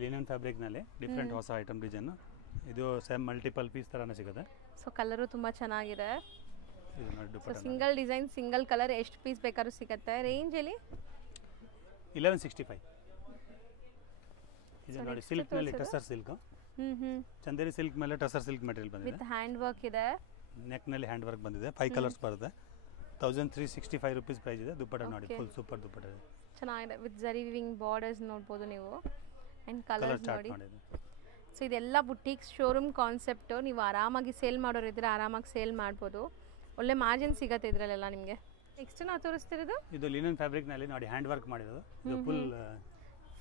ಲಿನನ್ ಫ್ಯಾಬ್ರಿಕ್ನಲ್ಲಿ ಡಿಫ್ರೆಂಟ್ ಹೊಸ ಐಟಮ್ ಡಿಸೈನ್. ಇದು ಸೇಮ್ ಮಲ್ಟಿಪಲ್ ಪೀಸ್ ಥರನೇ ಸಿಗುತ್ತೆ. ಸೊ ಕಲರು ತುಂಬ ಚೆನ್ನಾಗಿದೆ. ಇದು ನೋಡಿ so dupatta single design single colour ಎಷ್ಟು ಪೀಸ್ ಬೇಕಾದ್ರೂ ಸಿಗುತ್ತೆ. ರೇಂಜಲ್ಲಿ 1165. ಇದು ನೋಡಿ ಸಿಲ್ಕ್ನಲ್ಲಿ ಟಸರ್ ಸಿಲ್ಕ್, ಚಂದೇರಿ ಸಿಲ್ಕ್ ಮೇಲೆ ಟಸರ್ ಸಿಲ್ಕ್ ಮೆಟೀರಿಯಲ್ ಬಂದಿದೆ. ವಿತ್ ಹ್ಯಾಂಡ್ ವರ್ಕ್ ಇದೆ. ನೆಕ್ನಲ್ಲಿ ಹ್ಯಾಂಡ್ ವರ್ಕ್ ಬಂದಿದೆ. 5 ಕಲರ್ಸ್ ಬರುತ್ತೆ. 1365 ರುಪೀಸ್ ಪ್ರೈಸ್ ಇದೆ. ದುಪ್ಪಟ ನೋಡಿ ಫುಲ್ ಸೂಪರ್ ದುಪ್ಪಟ ಇದೆ. ಚೆನ್ನಾಗಿದೆ ವಿತ್ ಜರಿ ವಿವಿಂಗ್ ಬಾರ್ಡರ್ಸ್ ನೋಡ್ಬೋದು ನೀವು. ಆ್ಯಂಡ್ ಕಲರ್ ಕಲರ್ಸ್ ಚಾರ್ಟ್ ನೋಡಿ. ಮಾಡಿದೆ. ಸೊ ಇದೆಲ್ಲ ಬುಟೀಕ್ಸ್ ಶೋರೂಮ್ ಕಾನ್ಸೆಪ್ಟು. ನೀವು ಆರಾಮಾಗಿ ಸೇಲ್ ಮಾಡೋರು ಇದ್ರೆ ಆರಾಮಾಗಿ ಸೇಲ್ ಮಾಡ್ಬೋದು. ಒಳ್ಳೆ ಮಾರ್ಜಿನ್ ಸಿಗುತ್ತೆ ಇದರಲ್ಲೆಲ್ಲ ನಿಮಗೆ. ನೆಕ್ಸ್ಟ್ ನಾವು ತೋರಿಸ್ತಿರೋದು ಇದು ಲಿನನ್ ಫ್ಯಾಬ್ರಿಕ್ನಲ್ಲಿ ನೋಡಿ ಹ್ಯಾಂಡ್ ವರ್ಕ್ ಮಾಡಿರೋದು. ಇದು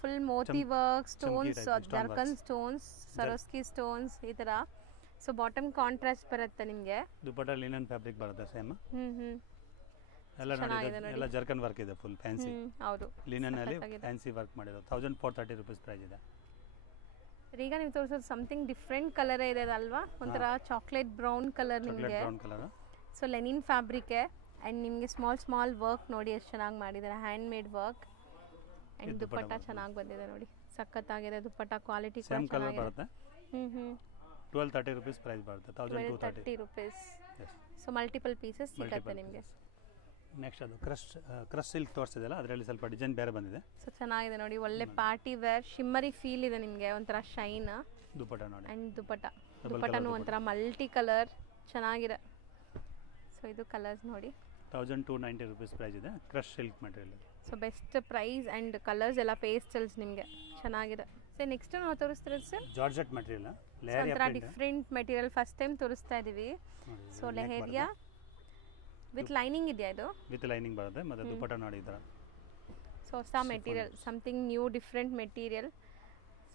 full Moti work, stones, type, stone ಜರ್ಕನ್ works. Stones, ಸರೋಸ್ಕಿ stones ಈ ಥರ. ಸೊ ಬಾಟಮ್ ಕಾಂಟ್ರಾಸ್ಟ್ ಬರುತ್ತೆ ನಿಮಗೆ. ದುಪ್ಪಟ ಲಿನನ್ ಫ್ಯಾಬ್ರಿಕ್ ಬರುತ್ತೆ ಸೇಮ್. ಹ್ಮ್. ಎಲ್ಲ ಚೆನ್ನಾಗಿದೆ ನೋಡಿ ನೋಡಿ. ಎಲ್ಲ ಜರ್ಕನ್ ವರ್ಕ್ ಇದೆ ಫುಲ್ ಫ್ಯಾನ್ಸಿ. ಹೌದು. ಲಿನನ್ ಅಲ್ಲಿ ಸಖತ್ತಾಗಿದೆ. ಫ್ಯಾನ್ಸಿ ವರ್ಕ್ ಮಾಡಿರೋದು. 1430 ರುಪೀಸ್ ಪ್ರೈಸ್ ಇದೆ. ಈಗ ನೀವು ತೋರಿಸೋದು ಸಮಥಿಂಗ್ ಡಿಫ್ರೆಂಟ್ ಕಲರ್ ಇದೆ ಅಲ್ವಾ? ಒಂಥರ ಚಾಕ್ಲೇಟ್ ಬ್ರೌನ್ ಕಲರ್ ಚಾಕ್ಲೇಟ್ ನಿಮಗೆ. Brown colour. So linen fabric and ನಿಮಗೆ ಸ್ಮಾಲ್ ವರ್ಕ್ ನೋಡಿ ಎಷ್ಟು ಚೆನ್ನಾಗಿ ಮಾಡಿದ್ದಾರೆ. Hand made work. And dupatta ಚೆನ್ನಾಗಿ ಬಂದಿದೆ ನೋಡಿ. ಸಖತ್ತಾಗಿದೆ ದುಪ್ಪಟ್ಟ. ಕ್ವಾಲಿಟಿ ಕೂಡ ಸೇಮ್ ಕಲರ್ ಚೆನ್ನಾಗಿದೆ. ಬರುತ್ತೆ. 1230 ರುಪೀಸ್ ಪ್ರೈಸ್ ಬರುತ್ತೆ. 1230 30 rupees. Yes. So multiple pieces ಸಿಗುತ್ತೆ ನಿಮಗೆ. ನೆಕ್ಸ್ಟ್ ಅದು ಕ್ರಶ್ ಸಿಲ್ಕ್ ತೋರಿಸಿದೆಲ್ಲ ಅದರಲ್ಲಿ ಸ್ವಲ್ಪ ಡಿಸೈನ್ ಬೇರೆ ಬಂದಿದೆ. ಸೊ ಚೆನ್ನಾಗಿದೆ ನೋಡಿ. ಒಳ್ಳೆ ಪಾರ್ಟಿ ವೇರ್ ಶಿಮ್ಮರಿ ಫೀಲ್ ಇದೆ ನಿಮಗೆ. ಒಂಥರ ಶೈನ್. ದುಪ್ಪಟ ನೋಡಿ. ಆ್ಯಂಡ್ ದುಪ್ಪಟ್ಟ. Double ದುಪ್ಪಟ್ಟನೂ colour ಒಂಥರ ಮಲ್ಟಿ ಕಲರ್ ಚೆನ್ನಾಗಿದೆ. ಸೊ ಇದು ಕಲರ್ಸ್ ನೋಡಿ. 1290 ರುಪೀಸ್ ಪ್ರೈಸ್ ಇದೆ. Crush silk material. So best price and colours ಎಲ್ಲ ಪೇಸ್ಟಲ್ಸ್ ನಿಮಗೆ ಚೆನ್ನಾಗಿದೆ. ಸೊ ನೆಕ್ಸ್ಟ್ ನಾವು ತೋರಿಸ್ತಿರೋದು ಸರ್ ಜಾರ್ಜೆಟ್ ಮೆಟೀರಿಯಲ್ ಒಂಥರ ಡಿಫ್ರೆಂಟ್ ಮೆಟೀರಿಯಲ್ ಫಸ್ಟ್ ಟೈಮ್ ತೋರಿಸ್ತಾ ಇದ್ದೀವಿ. ಸೊ ಲೆಹೇರಿಯಾ ವಿತ್ ಲೈನಿಂಗ್ ಇದೆಯಾ ಇದು? ವಿತ್ ಲೈನಿಂಗ್ ಬರುತ್ತೆ. ಮತ್ತೆ ದುಪ್ಪಟ ನೋಡಿ ಈ ಥರ. ಸೊ ಹೊಸ material something new different material.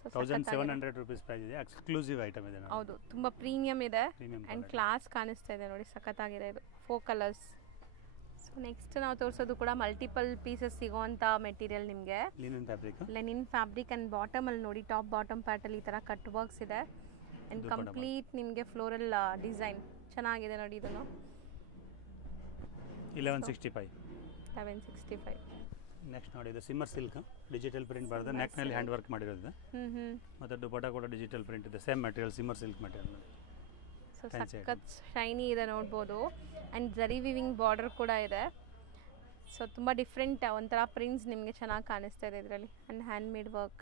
So 1700 rupees price ಇದೆ. ಎಕ್ಸ್ಕ್ಲೂಸಿವ್ ಐಟಮ್ ಇದೆ ನೋಡಿ. ಹೌದು ತುಂಬ ಪ್ರೀಮಿಯಮ್ ಇದೆ Premium ಆ್ಯಂಡ್ quality. ಕ್ಲಾಸ್ ಕಾಣಿಸ್ತಾ ಇದೆ ನೋಡಿ. ಸಖತ್ತಾಗಿದೆ ಇದು. 4 ಕಲರ್ಸ್. ಸೊ ನೆಕ್ಸ್ಟ್ ನಾವು ತೋರಿಸೋದು ಕೂಡ ಮಲ್ಟಿಪಲ್ ಪೀಸಸ್ ಸಿಗೋವಂಥ ಮೆಟೀರಿಯಲ್ ನಿಮಗೆ. Linen fabric. Linen fabric and ಬಾಟಮಲ್ಲಿ ನೋಡಿ ಟಾಪ್ ಬಾಟಮ್ ಪ್ಯಾಟಲ್ಲಿ ಈ ಥರ ಕಟ್ ವರ್ಕ್ಸ್ ಇದೆ. ಆ್ಯಂಡ್ ದುಪ್ಪಟ್ಟ ಕಂಪ್ಲೀಟ್ ನಿಮಗೆ ಫ್ಲೋರಲ್ ಡಿಸೈನ್ ಚೆನ್ನಾಗಿದೆ ನೋಡಿ. ಇದನ್ನು 1165. 1165. ನೆಕ್ಸ್ಟ್ ನೋಡಿ ಇದು ಸಿಮ್ಮರ್ ಸಿಲ್ಕ್ ಡಿಜಿಟಲ್ ಪ್ರಿಂಟ್ ಬರುತ್ತೆ. ನೆಕ್ನಲ್ಲಿ ಹ್ಯಾಂಡ್ ವರ್ಕ್ ಮಾಡಿರೋದು. ಮತ್ತು ದುಪ್ಪಟ ಕೂಡ ಡಿಜಿಟಲ್ ಪ್ರಿಂಟ್ ಇದೆ. Same material ಸಿಮ್ಮರ್ silk material. So ಸಖತ್ ಶೈನಿ ಇದೆ ನೋಡ್ಬೋದು. ಆ್ಯಂಡ್ ಜರಿ ವಿವಿಂಗ್ ಬಾರ್ಡರ್ ಕೂಡ ಇದೆ. ಸೊ ತುಂಬ ಡಿಫ್ರೆಂಟ್ ಒಂಥರ ಪ್ರಿಂಟ್ಸ್ ನಿಮಗೆ ಚೆನ್ನಾಗಿ ಕಾಣಿಸ್ತಾ ಇದೆ ಇದರಲ್ಲಿ. And hand made work.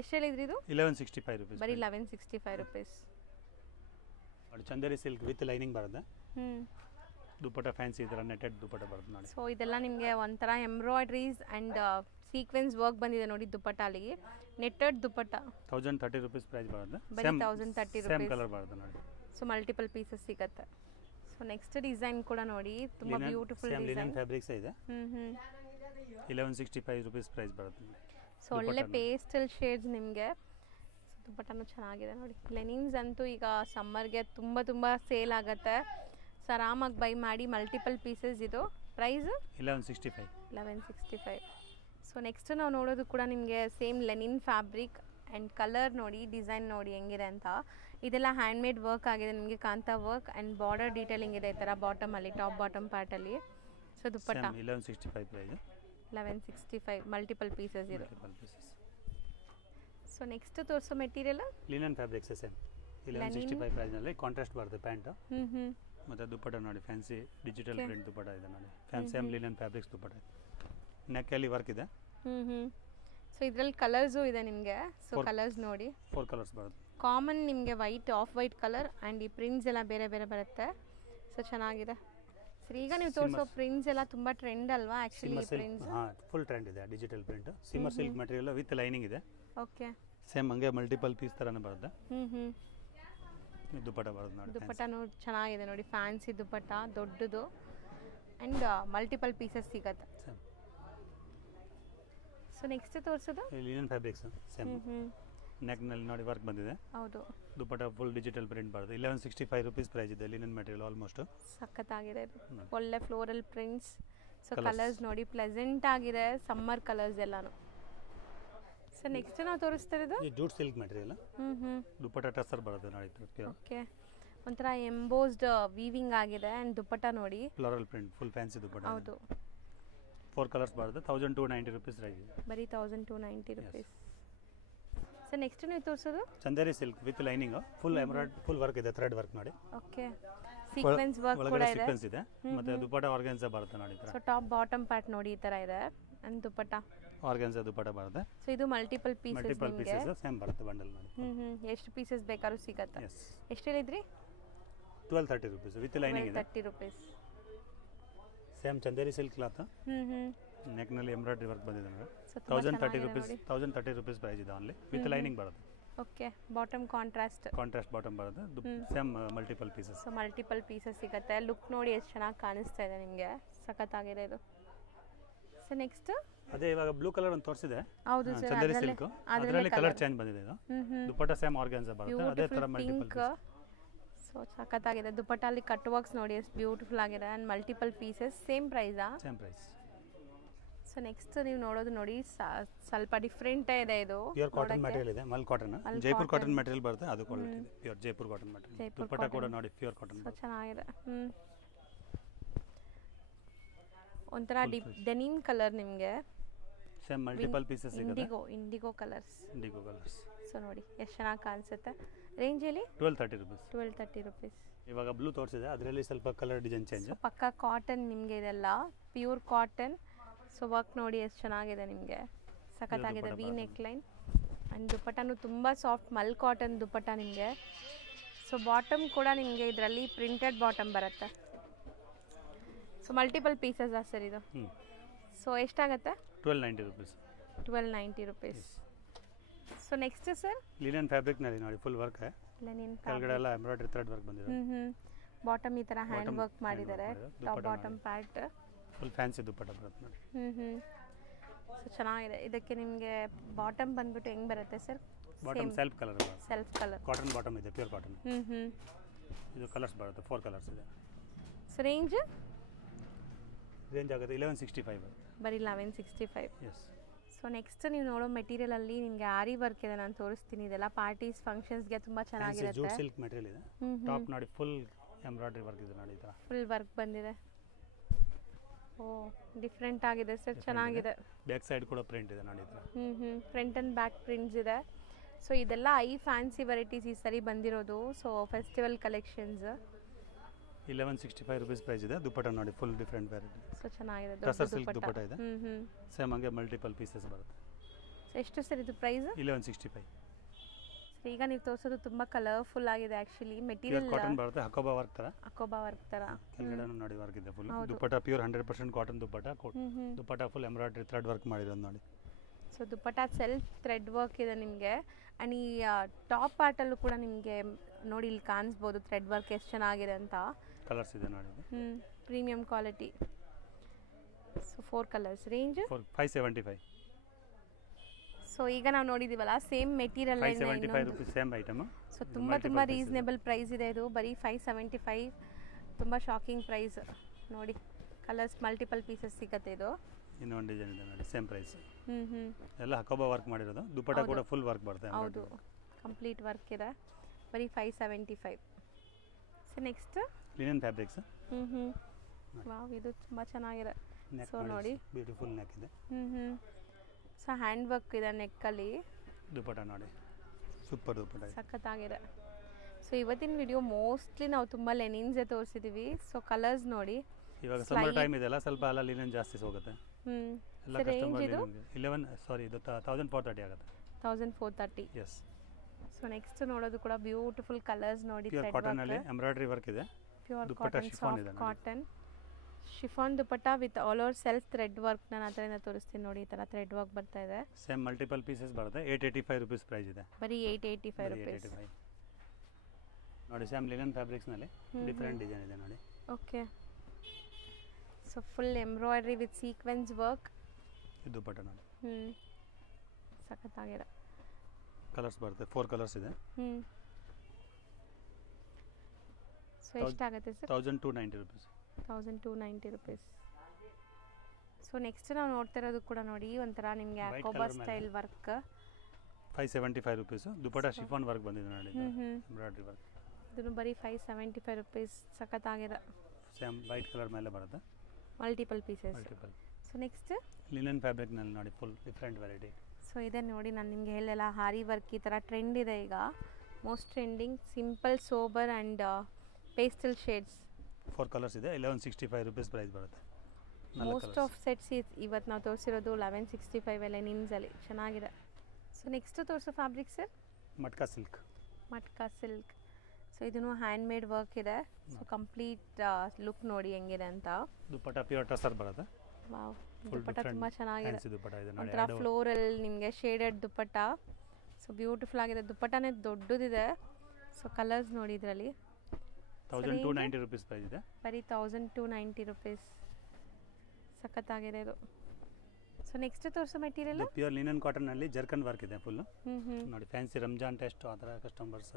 ಎಷ್ಟು ಹೇಳಿದ್ರಿ ಇದು? 1165 ರುಪೀಸ್. ಬರೀ 1165 ರುಪೀಸ್. ನೋಡಿ ಚಂದೇರಿ ಸಿಲ್ಕ್ ವಿತ್ ಲೈನಿಂಗ್ ಬರುತ್ತೆ. ಹ್ಞೂ. ದುಪ್ಪಟ ಫ್ಯಾನ್ಸಿ ಈ ಥರ ನೆಟೆಡ್ ದುಪ್ಪಟ ಬರುತ್ತೆ ನೋಡಿ. ಸೊ ಇದೆಲ್ಲ ನಿಮಗೆ ಒಂಥರ ಎಂಬ್ರಾಯ್ಡ್ರೀಸ್ ಆ್ಯಂಡ್ ಸೀಕ್ವೆನ್ಸ್ ವರ್ಕ್ ಬಂದಿದೆ ನೋಡಿ ದುಪ್ಪಟ್ಟಲ್ಲಿ. ನೆಟ್ಟೆಡ್ ದುಪ್ಪಟ್ಟ. 1030 ರುಪೀಸ್ ಪ್ರೈಸ್ ಬರುತ್ತೆ. ಬರೀ 1030 ಸೇಮ್ rupees. ಕಲರ್ ಬರುತ್ತೆ ನೋಡಿ. ಸೊ ಮಲ್ಟಿಪಲ್ ಪೀಸಸ್ ಸಿಗುತ್ತೆ. ಸೊ ನೆಕ್ಸ್ಟ್ ಡಿಸೈನ್ ಕೂಡ ನೋಡಿ ತುಂಬ beautiful same design. Linen fabrics ಇದೆ. 1165 ರುಪೀಸ್ ಪ್ರೈಸ್ ಬರುತ್ತೆ. ಸೊ ಒಳ್ಳೆ ಪೇಸ್ಟಲ್ ಶೇಡ್ಸ್ ನಿಮಗೆ. ದುಪ್ಪಟ್ಟನೂ ಚೆನ್ನಾಗಿದೆ ನೋಡಿ. ಲೆನಿನ್ಸ್ ಅಂತೂ ಈಗ ಸಮ್ಮರ್ಗೆ ತುಂಬ ಸೇಲ್ ಆಗುತ್ತೆ. ಸೊ ಆರಾಮಾಗಿ ಬೈ ಮಾಡಿ. ಮಲ್ಟಿಪಲ್ ಪೀಸಸ್ ಇದು. ಪ್ರೈಸ್ 1165. 1165. ಸೊ ನೆಕ್ಸ್ಟ್ ನಾವು ನೋಡೋದು ಕೂಡ ನಿಮಗೆ same linen fabric and colour ನೋಡಿ, ಡಿಸೈನ್ ನೋಡಿ ಹೆಂಗಿದೆ ಅಂತ. ಇದೆಲ್ಲ ಹ್ಯಾಂಡ್ ಮೇಡ್ ವರ್ಕ್ ಆಗಿದೆ ನಿಮಗೆ. Kantha work and border detailing ಇದೆ ಈ ಥರ ಬಾಟಮಲ್ಲಿ, ಟಾಪ್ ಬಾಟಮ್ ಪಾರ್ಟಲ್ಲಿ. So dupatta 1165 price. 1165 multiple pieces ಇದು. Multiple pieces. ಸೊ ನೆಕ್ಸ್ಟ್ ತೋರಿಸೋ ಮೆಟೀರಿಯಲ್ ಲಿನನ್ ಫ್ಯಾಬ್ರಿಕ್ಸ್ ಸೇಮ್ 1165 ಪ್ರೈಸ್ನಲ್ಲಿ ಕಾಂಟ್ರಾಸ್ಟ್ ಬರುತ್ತೆ ಪ್ಯಾಂಟು. ಮತ್ತು ದುಪ್ಪಟ ನೋಡಿ ಫ್ಯಾನ್ಸಿ ಡಿಜಿಟಲ್ ಪ್ರಿಂಟ್ ದುಪ್ಪಟ ಇದೆ ನೋಡಿ. ಸೇಮ್ ಲಿನನ್ ಫ್ಯಾಬ್ರಿಕ್ಸ್ ದುಪ್ಪಟ ಇದೆ. ನೆಕ್ಕಲ್ಲಿ ವರ್ಕ್ ಇದೆ. ಸೊ ಇದರಲ್ಲಿ ಕಲರ್ಸು ಇದೆ ನಿಮಗೆ. ಸೊ ಕಲರ್ಸ್ ನೋಡಿ 4 ಕಲರ್ಸ್ ಬರುತ್ತೆ. ಕಾಮನ್ ನಿಮಗೆ white, of white colour and ಈ ಪ್ರಿಂಟ್ಸ್ ಎಲ್ಲ ಬೇರೆ ಬೇರೆ ಬರುತ್ತೆ. ಸೊ ಚೆನ್ನಾಗಿದೆ. ಸರ್ ಈಗ ನೀವು ತೋರಿಸೋ ಪ್ರಿಂಟ್ಸ್ ಎಲ್ಲ ತುಂಬ ಟ್ರೆಂಡ್ ಅಲ್ವಾ ಆ್ಯಕ್ಚುಲಿ ಈ ಪ್ರಿಂಟ್ಸ್? ಹಾಂ ಫುಲ್ ಟ್ರೆಂಡ್ ಇದೆ digital print. ಸಿಮ್ಮರ್ silk material with lining ಇದೆ. ಓಕೆ. ಸೇಮ್ ಹಂಗೆ ಮಲ್ಟಿಪಲ್ ಪೀಸ್ ಥರನೇ ಬರುತ್ತೆ. ದುಪ್ಪಟ ಬರುತ್ತೆ ನೋಡಿ. ದುಪ್ಪಟ ನೋಡಿ ಚೆನ್ನಾಗಿದೆ ನೋಡಿ. ಫ್ಯಾನ್ಸಿ ದುಪ್ಪಟ ದೊಡ್ಡದು ಆ್ಯಂಡ್ ಮಲ್ಟಿಪಲ್ ಪೀಸಸ್ ಸಿಗತ್ತೆ. ಸೊ ನೆಕ್ಸ್ಟ್ ತೋರಿಸೋದು ಲಿನನ್ ಫ್ಯಾಬ್ರಿಕ್ಸ್ ಸೇಮ್ ನೆಕ್ನಲ್ಲಿ ನೋಡಿ ವರ್ಕ್ ಬಂದಿದೆ. ಹೌದು. ದುಪ್ಪಟ ಫುಲ್ ಡಿಜಿಟಲ್ ಪ್ರಿಂಟ್ ಬರುತ್ತೆ. 1165 ರುಪೀಸ್ ಪ್ರೈಸ್ ಇದೆ. ಲಿನನ್ ಮೆಟೀರಿಯಲ್ ಆಲ್ಮೋಸ್ಟ್ ಸಖತ್ತಾಗಿದೆ ಇದು. ಒಳ್ಳೆ ಫ್ಲೋರಲ್ ಪ್ರಿಂಟ್ಸ್. ಸೊ ಕಲರ್ಸ್ ನೋಡಿ ಪ್ಲೆಸೆಂಟ್ ಆಗಿದೆ. ಸಮ್ಮರ್ ಕಲರ್ಸ್ ಎಲ್ಲಾನು. ಸೊ ಸರ್ ನೆಕ್ಸ್ಟ್ ನಾವು ತೋರಿಸ್ತಾ ಇರೋದು ಈ ಜೂಟ್ ಸಿಲ್ಕ್ ಮೆಟೀರಿಯಲ್ ದುಪ್ಪಟ್ಟ ಟಸರ್ ಬರುತ್ತೆ ನೋಡಿ ಪ್ಯೂರ್. ಓಕೆ, ಒಂಥರ ಎಂಬೋಸ್ಡ್ ವೀವಿಂಗ್ ಆಗಿದೆ ಆ್ಯಂಡ್ ದುಪ್ಪಟ್ಟ ನೋಡಿ ಫ್ಲೋರಲ್ ಪ್ರಿಂಟ್ ಫುಲ್ ಫ್ಯಾನ್ಸಿ ದುಪ್ಪಟ್ಟ. ಹೌದು, 4 ಕಲರ್ಸ್ ಬರುತ್ತೆ. 1290 rupees ಪ್ರೈಸ್. ಬರೀ 1290 rupees. ಸರ್ ನೆಕ್ಸ್ಟ್ ನೀವು ತೋರಿಸೋದು Chanderi silk with lining full emerald full work ಇದೆ, ಥ್ರೆಡ್ ವರ್ಕ್ ನೋಡಿ. ಓಕೆ, ಸೀಕ್ವೆನ್ಸ್ ವರ್ಕ್ ಕೂಡ ಒಳಗಡೆ ಇದೆ. ಸೀಕ್ವೆನ್ಸ್ ಇದೆ ಮತ್ತೆ ದುಪ್ಪಟ್ಟ ಆರ್ಗನ್ಸಾ ಬರುತ್ತೆ ನೋಡಿ. ಸೊ ಟಾಪ್ ಬಾಟಮ್ ಪಾರ್ಟ್ ನೋಡಿ ಈ ತರ ಇದೆ ಅಂಡ್ ದುಪ್ಪಟ್ಟ ಆರ್ಗನ್ಸಾ ದುಪ್ಪಟ್ಟ ಬರುತ್ತೆ. ಸೊ ಇದು ಮಲ್ಟಿಪಲ್ ಪೀಸಸ್ ನಿಮಗೆ ಸೇಮ್ ಬರುತ್ತೆ ಬಂಡಲ್ ನೋಡಿ. ಎಷ್ಟು ಪೀಸಸ್ ಬೇಕಾದ್ರೂ ಸಿಗುತ್ತೆ. ಎಸ್, ಎಷ್ಟು ಹೇಳಿದ್ರಿ? 1230 rupees ವಿತ್ ಲೈನಿಂಗ್ ಇದೆ. 30 rupees. Same Chanderi silk cloth, neck ನಲ್ಲಿ ಎಂಬ್ರಾಯ್ಡರಿ ವರ್ಕ್ ಬಂದಿದೆ ನೋಡಿ. 1030 rupees ಪ್ರೈಸ್ ಇದೆ ಓನ್ಲಿ, ವಿತ್ ಲೈನಿಂಗ್ ಬರುತ್ತೆ. ಓಕೆ, ಬಾಟಮ್ ಕಾಂಟ್ರಾಸ್ಟ್ ಬಾಟಮ್ ಬರುತ್ತೆ. Same multiple pieces. So multiple pieces ಸಿಗುತ್ತೆ. ಲುಕ್ ನೋಡಿ ಎಷ್ಟು ಚೆನ್ನಾಗಿ ಕಾಣಿಸ್ತಾ ಇದೆ ನಿಮಗೆ, ಸಖತ್ತಾಗಿದೆ ಇದು. ಸೊ ನೆಕ್ಸ್ಟ್ ಅದೇ ಇವಾಗ ಬ್ಲೂ ಕಲರ್ ಒಂದು ತೋರಿಸಿದೆ. ಹೌದು ಸರ್, ಚಂದೇರಿ ಸಿಲ್ಕ್ ಅದರಲ್ಲಿ ಕಲರ್ ಚೇಂಜ್ ಬಂದಿದೆ. ಇದು ದುಪ್ಪಟ್ಟ ಸೇಮ್ ಆರ್ಗನ್ಸಾ ಬರುತ್ತೆ, ಅದೇ ತರ ಮಲ್ಟಿಪಲ್ ಪೀಸ್. ಸೊ ಸಖತ್ತಾಗಿದೆ. ದುಪ್ಪಟ್ಟಲ್ಲಿ ಕಟ್ ವರ್ಕ್ಸ್ ನೋಡಿ ಎಷ್ಟು ಬ್ಯೂಟಿಫುಲ್ ಆಗಿದೆ ಆ್ಯಂಡ್ ಮಲ್ಟಿಪಲ್ ಪೀಸಸ್. ಸೇಮ್ ಪ್ರೈಸಾ? Same price. ಸೊ ನೆಕ್ಸ್ಟ್ ನೀವು ನೋಡೋದು ನೋಡಿ ಸ್ವಲ್ಪ ಡಿಫ್ರೆಂಟ್ ಇದೆ. ಇದು ಪ್ಯೂರ್ ಕಾಟನ್ ಮೆಟೀರಿಯಲ್ ಇದೆ, ಮಲ್ ಕಾಟನ್, ಜೈಪುರ್ ಕಾಟನ್ ಮೆಟೀರಿಯಲ್ ಬರುತ್ತೆ. ಅದು ಕ್ವಾಲಿಟಿ ಇದೆ, ಪ್ಯೂರ್ ಜೈಪುರ್ ಕಾಟನ್ ಮೆಟೀರಿಯಲ್. ದುಪ್ಪಟ್ಟ ಕೂಡ ನೋಡಿ ಪ್ಯೂರ್ ಕಾಟನ್. ಸೊ ಚೆನ್ನಾಗಿದೆ. ಒಂಥರ ಡೆನಿಮ್ ಕಲರ್ ನಿಮಗೆ. ಸೇಮ್ ಮಲ್ಟಿಪಲ್ ಪೀಸಸ್ ಸಿಗುತ್ತೆ. IndiGo colours. ಸೊ ನೋಡಿ ಎಷ್ಟು ಚೆನ್ನಾಗಿ ಕಾಣಿಸುತ್ತೆ. ರೇಂಜ್ ಅಲ್ಲಿ 1230 rupees. ಇವಾಗ ಬ್ಲೂ ತೋರಿಸಿದೆ, ಅದರಲ್ಲಿ ಸ್ವಲ್ಪ ಕಲರ್ ಡಿಸೈನ್ ಚೇಂಜ್. ಪಕ್ಕಾ ಕಾಟನ್ ನಿಮಗೆ ಇದೆಲ್ಲ, ಪ್ಯೂರ್ ಕಾಟನ್. ಸೊ ವರ್ಕ್ ನೋಡಿ ಎಷ್ಟು ಚೆನ್ನಾಗಿದೆ ನಿಮಗೆ, ಸಖತ್ತಾಗಿದೆ. ವಿ ನೆಕ್ ಲೈನ್ ಆ್ಯಂಡ್ ದುಪ್ಪಟ್ಟನು ತುಂಬ ಸಾಫ್ಟ್ ಮಲ್ ಕಾಟನ್ ದುಪ್ಪಟ್ಟ ನಿಮಗೆ. ಸೊ ಬಾಟಮ್ ಕೂಡ ನಿಮಗೆ ಇದರಲ್ಲಿ ಪ್ರಿಂಟೆಡ್ ಬಾಟಮ್ ಬರುತ್ತೆ. ಸೊ ಮಲ್ಟಿಪಲ್ ಪೀಸಸ್ ಸರ್ ಇದು. ಸೊ ಎಷ್ಟಾಗುತ್ತೆ? 1290 rupees. So next sir linen fabric ನಲ್ಲಿ ನೋಡಿ ಫುಲ್ ವರ್ಕ್ ಇದೆ. ಕೆಳಗಡೆ ಎಲ್ಲ ಎಂಬ್ರಾಯ್ಡರಿ ಥ್ರೆಡ್ ವರ್ಕ್ ಬಂದಿದೆ. ಬಾಟಮ್ ಈ ತರ ಹ್ಯಾಂಡ್ ವರ್ಕ್ ಮಾಡಿದ್ದಾರೆ. Top bottom part full fancy dupatta ಬರುತ್ತೆ ನೋಡಿ. ಸೊ ಚೆನ್ನಾಗಿದೆ. ಇದಕ್ಕೆ ನಿಮಗೆ ಬಾಟಮ್ ಬಂದ್ಬಿಟ್ಟು ಹೆಂಗ್ ಬರುತ್ತೆ sir? Bottom self colour cotton bottom ಇದೆ, ಪ್ಯೂರ್ ಕಾಟನ್. ಇದು ಕಲರ್ಸ್ ಬರುತ್ತೆ, 4 ಕಲರ್ಸ್ ಇದೆ. ಸೊ ರೇಂಜ್ ಆಗುತ್ತೆ 1165. ಬರೀ 1165. ಎಸ್. ಸೊ ನೆಕ್ಸ್ಟ್ ನೀವು ನೋಡೋ ಮೆಟೀರಿಯಲ್ ಅಲ್ಲಿ ನಿಮಗೆ ಆರಿ ವರ್ಕ್ ಇದೆ, ನಾನು ತೋರಿಸ್ತೀನಿ. ಇದೆಲ್ಲ ಪಾರ್ಟೀಸ್ ಫಂಕ್ಷನ್ಸ್ಗೆ ತುಂಬಾ ಚೆನ್ನಾಗಿರುತ್ತೆ. ಜೂಟ್ ಸಿಲ್ಕ್ ಮೆಟೀರಿಯಲ್ ಇದೆ. ಟಾಪ್ ನೋಡಿ ಫುಲ್ ಎಂಬ್ರಾಯ್ಡರಿ ವರ್ಕ್ ಇದೆ ನೋಡಿ, ಈ ತರ ಫುಲ್ ವರ್ಕ್ ಬಂದಿದೆ. ಓ ಡಿಫ್ರೆಂಟ್ ಆಗಿದೆ ಸರ್, ಚೆನ್ನಾಗಿದೆ. ಬ್ಯಾಕ್ ಸೈಡ್ ಕೂಡ ಪ್ರಿಂಟ್ ಇದೆ ನೋಡಿ, ಈ ತರ ಫ್ರಂಟ್ ಅಂಡ್ ಬ್ಯಾಕ್ ಪ್ರಿಂಟ್ಸ್ ಇದೆ. ಸೊ ಇದೆಲ್ಲ ಫ್ಯಾನ್ಸಿ ವೆರೈಟೀಸ್ ಈ ಸರಿ ಬಂದಿರೋದು. So festival collections. 1165 rupees price ಇದೆ. ದುಪ್ಪಟ್ಟ ನೋಡಿ ಫುಲ್ ಡಿಫರೆಂಟ್ ವೆರೈಟಿ. ಸೊ ಚೆನ್ನಾಗಿದೆ, ಟಸರ್ ಸಿಲ್ಕ್ ದುಪ್ಪಟ್ಟ ಇದೆ. ಸೇಮ್ ಹಂಗೆ ಮಲ್ಟಿಪಲ್ ಪೀಸಸ್ ಬರುತ್ತೆ. ಸೊ ಎಷ್ಟು ಸರ್ ಇದು ಪ್ರೈಸ್? 1165. ಸೊ ಈಗ ನೀವು ತೋರಿಸೋದು ತುಂಬಾ ಕಲರ್ಫುಲ್ ಆಗಿದೆ ಆಕ್ಚುಲಿ. ಮೆಟೀರಿಯಲ್ ಕಾಟನ್ ಬರುತ್ತೆ, ಹಕೋಬಾ ವರ್ಕ್ ತರ. ಕೆಳಗಡೆ ನೋಡಿ ವರ್ಕ್ ಇದೆ ಫುಲ್. ದುಪ್ಪಟ್ಟ ಪ್ಯೂರ್ 100% ಕಾಟನ್ ದುಪ್ಪಟ್ಟ. ದುಪ್ಪಟ್ಟ ಫುಲ್ ಎಂಬ್ರಾಯ್ಡರಿ ಥ್ರೆಡ್ ವರ್ಕ್ ಮಾಡಿರೋದು ನೋಡಿ. ಸೊ ದುಪ್ಪಟ್ಟ ಸೆಲ್ಫ್ ಥ್ರೆಡ್ ವರ್ಕ್ ಇದೆ ನಿಮಗೆ. ಆ್ಯಂಡ್ ಈ ಟಾಪ್ ಪಾರ್ಟಲ್ಲೂ ಕೂಡ ನಿಮಗೆ ನೋಡಿ ಇಲ್ಲಿ ಕಾಣಿಸ್ಬೋದು ಥ್ರೆಡ್ ವರ್ಕ್ ಎಷ್ಟು ಚೆನ್ನಾಗಿದೆ ಅಂತ. ಕಲರ್ಸ್ ಇದೆ ನೋಡಿ. Premium quality. So 4 colours. Range 575. So ಈಗ ನಾವು ನೋಡಿದೀವಲ್ಲ same material 575 rupees same item. So ತುಂಬ ರೀಸನೇಬಲ್ ಪ್ರೈಸ್ ಇದೆ ಇದು, ಬರೀ 575. ತುಂಬ ಶಾಕಿಂಗ್ ಪ್ರೈಸ್ ನೋಡಿ. ಕಲರ್ಸ್ ಮಲ್ಟಿಪಲ್ ಪೀಸಸ್ ಸಿಗುತ್ತೆ. ಇದು ಇನ್ನೊಂದು ಡಿಸೈನ್ ಇದೆ ನೋಡಿ, ಸೇಮ್ ಪ್ರೈಸ್. ಎಲ್ಲ ಹಕೋಬಾ ವರ್ಕ್ ಮಾಡಿರೋದು. ದುಪ್ಪಟ್ಟ ಕೂಡ ಫುಲ್ ವರ್ಕ್ ಬರುತ್ತೆ. ಹೌದು, ಕಂಪ್ಲೀಟ್ ವರ್ಕ್ ಇದೆ. ಬರೀ 575. So next linen fabrics. Wow, ಇದು ತುಂಬ ಚೆನ್ನಾಗಿದೆ. ಸೊ ನೋಡಿ ಬ್ಯೂಟಿಫುಲ್ ನೆಕ್ ಇದೆ. ಸೊ ಹ್ಯಾಂಡ್ ವರ್ಕ್ ಇದೆ ನೆಕ್ಕಲ್ಲಿ. ದುಪ್ಪಟ್ಟ ನೋಡಿ ಸೂಪರ್ ದುಪ್ಪಟ್ಟ, ಸಖತ್ತಾಗಿದೆ. ಸೊ ಇವತ್ತಿನ ವಿಡಿಯೋ ಮೋಸ್ಟ್ಲಿ ನಾವು ತುಂಬ ಲೆನಿನ್ಸೇ ತೋರಿಸಿದ್ದೀವಿ. ಸೊ ಕಲರ್ಸ್ ನೋಡಿ. ಇವಾಗ ಸಮ್ಮರ್ ಟೈಮ್ ಇದೆಲ್ಲ ಸ್ವಲ್ಪ ಎಲ್ಲ ಲಿನನ್ ಜಾಸ್ತಿ ಹೋಗುತ್ತೆ. ಎಲ್ಲ ಕಸ್ಟಮರ್ ಇದು 1430 ಆಗುತ್ತೆ. 1430. ಎಸ್. ಸೊ ನೆಕ್ಸ್ಟ್ ನೋಡೋದು ಕೂಡ ಬ್ಯೂಟಿಫುಲ್ ಕಲರ್ಸ್ ನೋಡಿ. ಪ್ಯೂರ್ ಕಾಟನ್ ಅಲ್ಲಿ ಎಂಬ್ರಾಯ್ಡರಿ ವರ್ಕ್ ಇದೆ. Pure cotton, soft cotton chiffon dupatta with all over self thread work. ನಾನು ಆ ಥರದಿಂದ ತೋರಿಸ್ತೀನಿ ನೋಡಿ. ಈ ಥರ ಥ್ರೆಡ್ ವರ್ಕ್ ಬರ್ತಾ ಇದೆ. ಸೇಮ್ ಮಲ್ಟಿಪಲ್ ಪೀಸಸ್ ಬರುತ್ತೆ. 885 rupees ಪ್ರೈಸ್ ಇದೆ. ಬರೀ 885 rupees ನೋಡಿ. ಸೇಮ್ ಲಿನನ್ ಫ್ಯಾಬ್ರಿಕ್ಸ್ ನಲ್ಲಿ ಡಿಫರೆಂಟ್ ಡಿಸೈನ್ ಇದೆ ನೋಡಿ. Okay. So full embroidery with sequence work. ಇದು ದುಪ್ಪಟ್ಟ ನೋಡಿ. ಸಖತ್ತಾಗಿದೆ. ಕಲರ್ಸ್ ಬರುತ್ತೆ, 4 ಕಲರ್ಸ್ ಇದೆ. ಸೊ ಎಷ್ಟಾಗುತ್ತೆ sir? 1290 rupees. 1290 rupees. So next ನಾವು ನೋಡ್ತಾ ಇರೋದು ಕೂಡ ನೋಡಿ ಒಂಥರ ನಿಮಗೆ ಅಕೋಬಾ style work. 575 rupees. Dupatta chiffon work ಬಂದಿದೆ ನೋಡಿ, ಎಂಬ್ರಾಯ್ಡ್ರಿ ವರ್ಕ್. ಇದನ್ನು ಬರೀ 575 ರುಪೀಸ್. ಸಖತ್ತಾಗಿದೆ. ಸೇಮ್ ವೈಟ್ ಕಲರ್ ಮೇಲೆ ಬರುತ್ತೆ, multiple pieces. Multiple. So next linen ಫ್ಯಾಬ್ರಿಕ್ನಲ್ಲಿ ನೋಡಿ, ಫುಲ್ ಡಿಫ್ರೆಂಟ್ ವೆರೈಟಿ. ಸೊ ಇದೆ ನೋಡಿ, ನಾನು ನಿಮಗೆ ಹೇಳಲ್ಲ, ಹಾರಿ ವರ್ಕ್ ಈ ಥರ ಟ್ರೆಂಡ್ ಇದೆ ಈಗ. Most trending simple sober and pastel shades. 4 colours ಇದೆ. 1165 ರುಪೀಸ್ ಪ್ರೈಸ್ ಬರುತ್ತೆ. ಮೋಸ್ಟ್ ಆಫ್ ಸೆಟ್ಸ್ ಇವತ್ತು ನಾವು ತೋರಿಸಿರೋದು 1165 ಲೆನಿನ್ಸಲ್ಲಿ. ಚೆನ್ನಾಗಿದೆ. ಸೊ ನೆಕ್ಸ್ಟ್ ತೋರಿಸೋ ಫ್ಯಾಬ್ರಿಕ್ ಸರ್, ಮಟ್ಕಾ ಸಿಲ್ಕ್. ಮಟ್ಕಾ ಸಿಲ್ಕ್. ಸೊ ಇದನ್ನು ಹ್ಯಾಂಡ್ ಮೇಡ್ ವರ್ಕ್ ಇದೆ. ಸೊ ಕಂಪ್ಲೀಟ್ ಲುಕ್ ನೋಡಿ ಹೆಂಗಿದೆ ಅಂತ. ದುಪಟ್ಟ ಪ್ಯೂರ್ ಟಸರ್ ಬರುತ್ತೆ. ವಾವ್, ದುಪಟ್ಟ ತುಂಬ ಚೆನ್ನಾಗಿದೆ. ದುಪಟ್ಟ ಇದೆ ನೋಡಿ, ಒಂಥರ ಫ್ಲೋರಲ್ ನಿಮಗೆ ಶೇಡೆಡ್ ದುಪಟ್ಟ. ಸೊ ಬ್ಯೂಟಿಫುಲ್ ಆಗಿದೆ. ದುಪಟ್ಟನೇ ದೊಡ್ಡದಿದೆ. ಸೊ ಕಲರ್ಸ್ ನೋಡಿ ಇದರಲ್ಲಿ. 1290 ರುಪೀಸ್ ಪ್ರೈಸ್ ಇದೆ. ಬರೀ 1290 ರುಪೀಸ್. ಸಖತ್ತಾಗಿದೆ ಇದು. ಸೊ ನೆಕ್ಸ್ಟ್ ತೋರಿಸೋ ಮೆಟೀರಿಯಲ್ ಪ್ಯೂರ್ ಲಿನನ್ ಕಾಟನ್ ನಲ್ಲಿ ಜರ್ಕನ್ ವರ್ಕ್ ಇದೆ ಫುಲ್ ನೋಡಿ. ಫ್ಯಾನ್ಸಿ ರಂಜಾನ್ ಟೆಸ್ಟ್ ಆ ಥರ ಕಸ್ಟಮರ್ಸ್.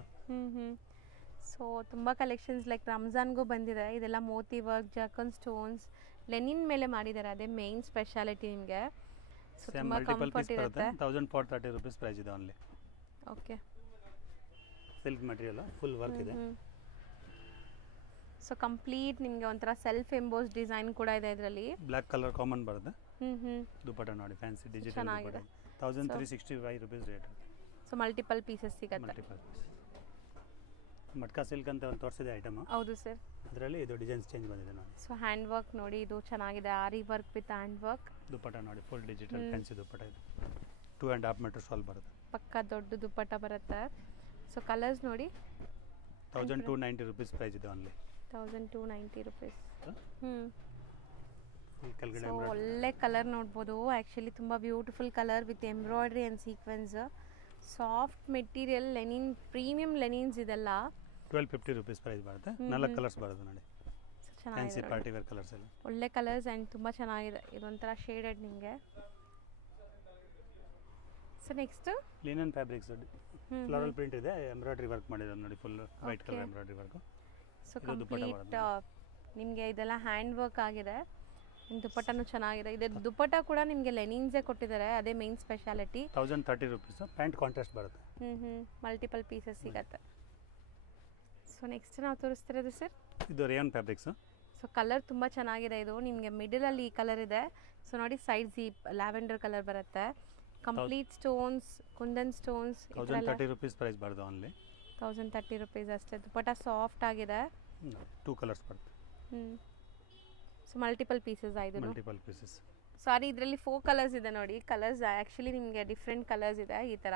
ಸೊ ತುಂಬ ಕಲೆಕ್ಷನ್ಸ್ ಲೈಕ್ ರಂಜಾನ್ಗೂ ಬಂದಿದೆ. ಇದೆಲ್ಲ ಮೋತಿ ವರ್ಕ್, ಜರ್ಕನ್ ಸ್ಟೋನ್ಸ್, ಲೆನಿನ್ ಮೇಲೆ ಮಾಡಿದ್ದಾರೆ. ಅದೇ ಮೇನ್ ಸ್ಪೆಷಾಲಿಟಿ ನಿಮಗೆ. ಸೊ ತುಂಬ ಕಂಫರ್ಟ್ ಇರುತ್ತೆ. 1430 ರುಪೀಸ್ ಪ್ರೈಸ್ ಇದೆ only. Okay, silk material full work ಇದೆ. ಸೊ ಕಂಪ್ಲೀಟ್ ನಿಮಗೆ ಒಂಥರ ಸೆಲ್ಫ್ ಎಂಬೋಸ್ ಡಿಸೈನ್ ಕೂಡ ಇದೆ ಇದರಲ್ಲಿ. ಬ್ಲ್ಯಾಕ್ ಕಲರ್ ಕಾಮನ್ ಬರುತ್ತೆ. ದುಪಟ್ಟ ನೋಡಿ, ಫ್ಯಾನ್ಸಿ ಡಿಜಿಟಲ್ ಚೆನ್ನಾಗಿದೆ. 1365 rupees rate. So multiple pieces ಸಿಗುತ್ತೆ. Multiple piece. ಮಟ್ಕಾ ಸಿಲ್ಕ್ ಅಂತ ಒಂದು ತೋರಿಸಿದೆ ಐಟಮ್. ಹೌದು ಸರ್. ಅದರಲ್ಲಿ ಇದು ಡಿಸೈನ್ಸ್ ಚೇಂಜ್ ಬಂದಿದೆ ನೋಡಿ. ಸೊ ಹ್ಯಾಂಡ್ ವರ್ಕ್ ನೋಡಿ, ಇದು ಚೆನ್ನಾಗಿದೆ. Aari work with hand work. Dupatta ನೋಡಿ, ಫುಲ್ ಡಿಜಿಟಲ್ ಫ್ಯಾನ್ಸಿ ದುಪಟ್ಟ ಇದೆ. 2.5 ಮೀಟರ್ ಸಾಲ್ ಬರುತ್ತೆ. ಪಕ್ಕ ದೊಡ್ಡ ದುಪಟ್ಟ ಬರುತ್ತೆ. ಸೊ ಕಲರ್ಸ್ ನೋಡಿ. 1290 ರುಪೀಸ್ ಪ್ರೈಸ್ ಇದೆ ಓನ್ಲಿ. 1290 ರುಪೀಸ್. ಕೆಳಗಡೆ ಸೊ ಒಳ್ಳೆ ಕಲರ್ ನೋಡ್ಬೋದು. ಆ್ಯಕ್ಚುಲಿ ತುಂಬ beautiful colour with embroidery and sequence. Soft material, linen, premium linens ಇದೆಲ್ಲ. 1250 ರುಪೀಸ್ ಪ್ರೈಸ್ ಬರುತ್ತೆ. 4 ಕಲರ್ಸ್ ಬರುತ್ತೆ ನೋಡಿ. ಫ್ಯಾನ್ಸಿ ಪಾರ್ಟಿ ವೇರ್ ಕಲರ್ಸ್ ಎಲ್ಲ ಒಳ್ಳೆ ಕಲರ್ಸ್ ಆ್ಯಂಡ್ ತುಂಬ ಚೆನ್ನಾಗಿದೆ. ಇದೊಂಥರ ಶೇಡೆಡ್ ನಿಮಗೆ. So next linen fabrics floral print ಇದೆ, ಎಂಬ್ರಾಯ್ಡ್ರಿ ವರ್ಕ್ ಮಾಡಿರೋದು ನೋಡಿ, full white colour embroidery work. So complete ನಿಮಗೆ ಇದೆಲ್ಲ ಹ್ಯಾಂಡ್ ವರ್ಕ್ ಆಗಿದೆ. ದುಪಟ್ಟನೂ ಚೆನ್ನಾಗಿದೆ. ಇದು ದುಪಟ್ಟ ಕೂಡ ನಿಮಗೆ ಲೆನಿನ್ಸೇ ಕೊಟ್ಟಿದ್ದಾರೆ, ಅದೇ main speciality. 1030 rupees. Pant contrast ಬರುತ್ತೆ. ಮಲ್ಟಿಪಲ್ ಪೀಸಸ್ ಸಿಗತ್ತೆ. ಸೊ ನೆಕ್ಸ್ಟ್ ನಾವು ತೋರಿಸ್ತಿರೋದು ಸರ್, ಇದು ರೇಯನ್ ಫ್ಯಾಬ್ರಿಕ್ಸ್. ಸೊ ಕಲರ್ ತುಂಬ ಚೆನ್ನಾಗಿದೆ. ಇದು ನಿಮಗೆ ಮಿಡಲಲ್ಲಿ ಈ ಕಲರ್ ಇದೆ. ಸೊ ನೋಡಿ, ಸೈಡ್ ಜೀಪ್ ಲ್ಯಾವೆಂಡರ್ ಕಲರ್ ಬರುತ್ತೆ. Complete stones, kundan stones. 1030 rupees price ಬರುತ್ತೆ ಓನ್ಲಿ. 1030 ರುಪೀಸ್ ಅಷ್ಟೇ. ದುಪಟ್ಟ ಸಾಫ್ಟ್ ಆಗಿದೆ. 2 ಕಲರ್ಸ್ ಬರುತ್ತೆ. ಸೊ ಮಲ್ಟಿಪಲ್ ಪೀಸಸ್ ಆಯಿತು. Multiple pieces. ಸಾರಿ, ಇದರಲ್ಲಿ 4 ಕಲರ್ಸ್ ಇದೆ ನೋಡಿ. ಕಲರ್ಸ್ ಆ್ಯಕ್ಚುಲಿ ನಿಮಗೆ ಡಿಫ್ರೆಂಟ್ ಕಲರ್ಸ್ ಇದೆ ಈ ಥರ.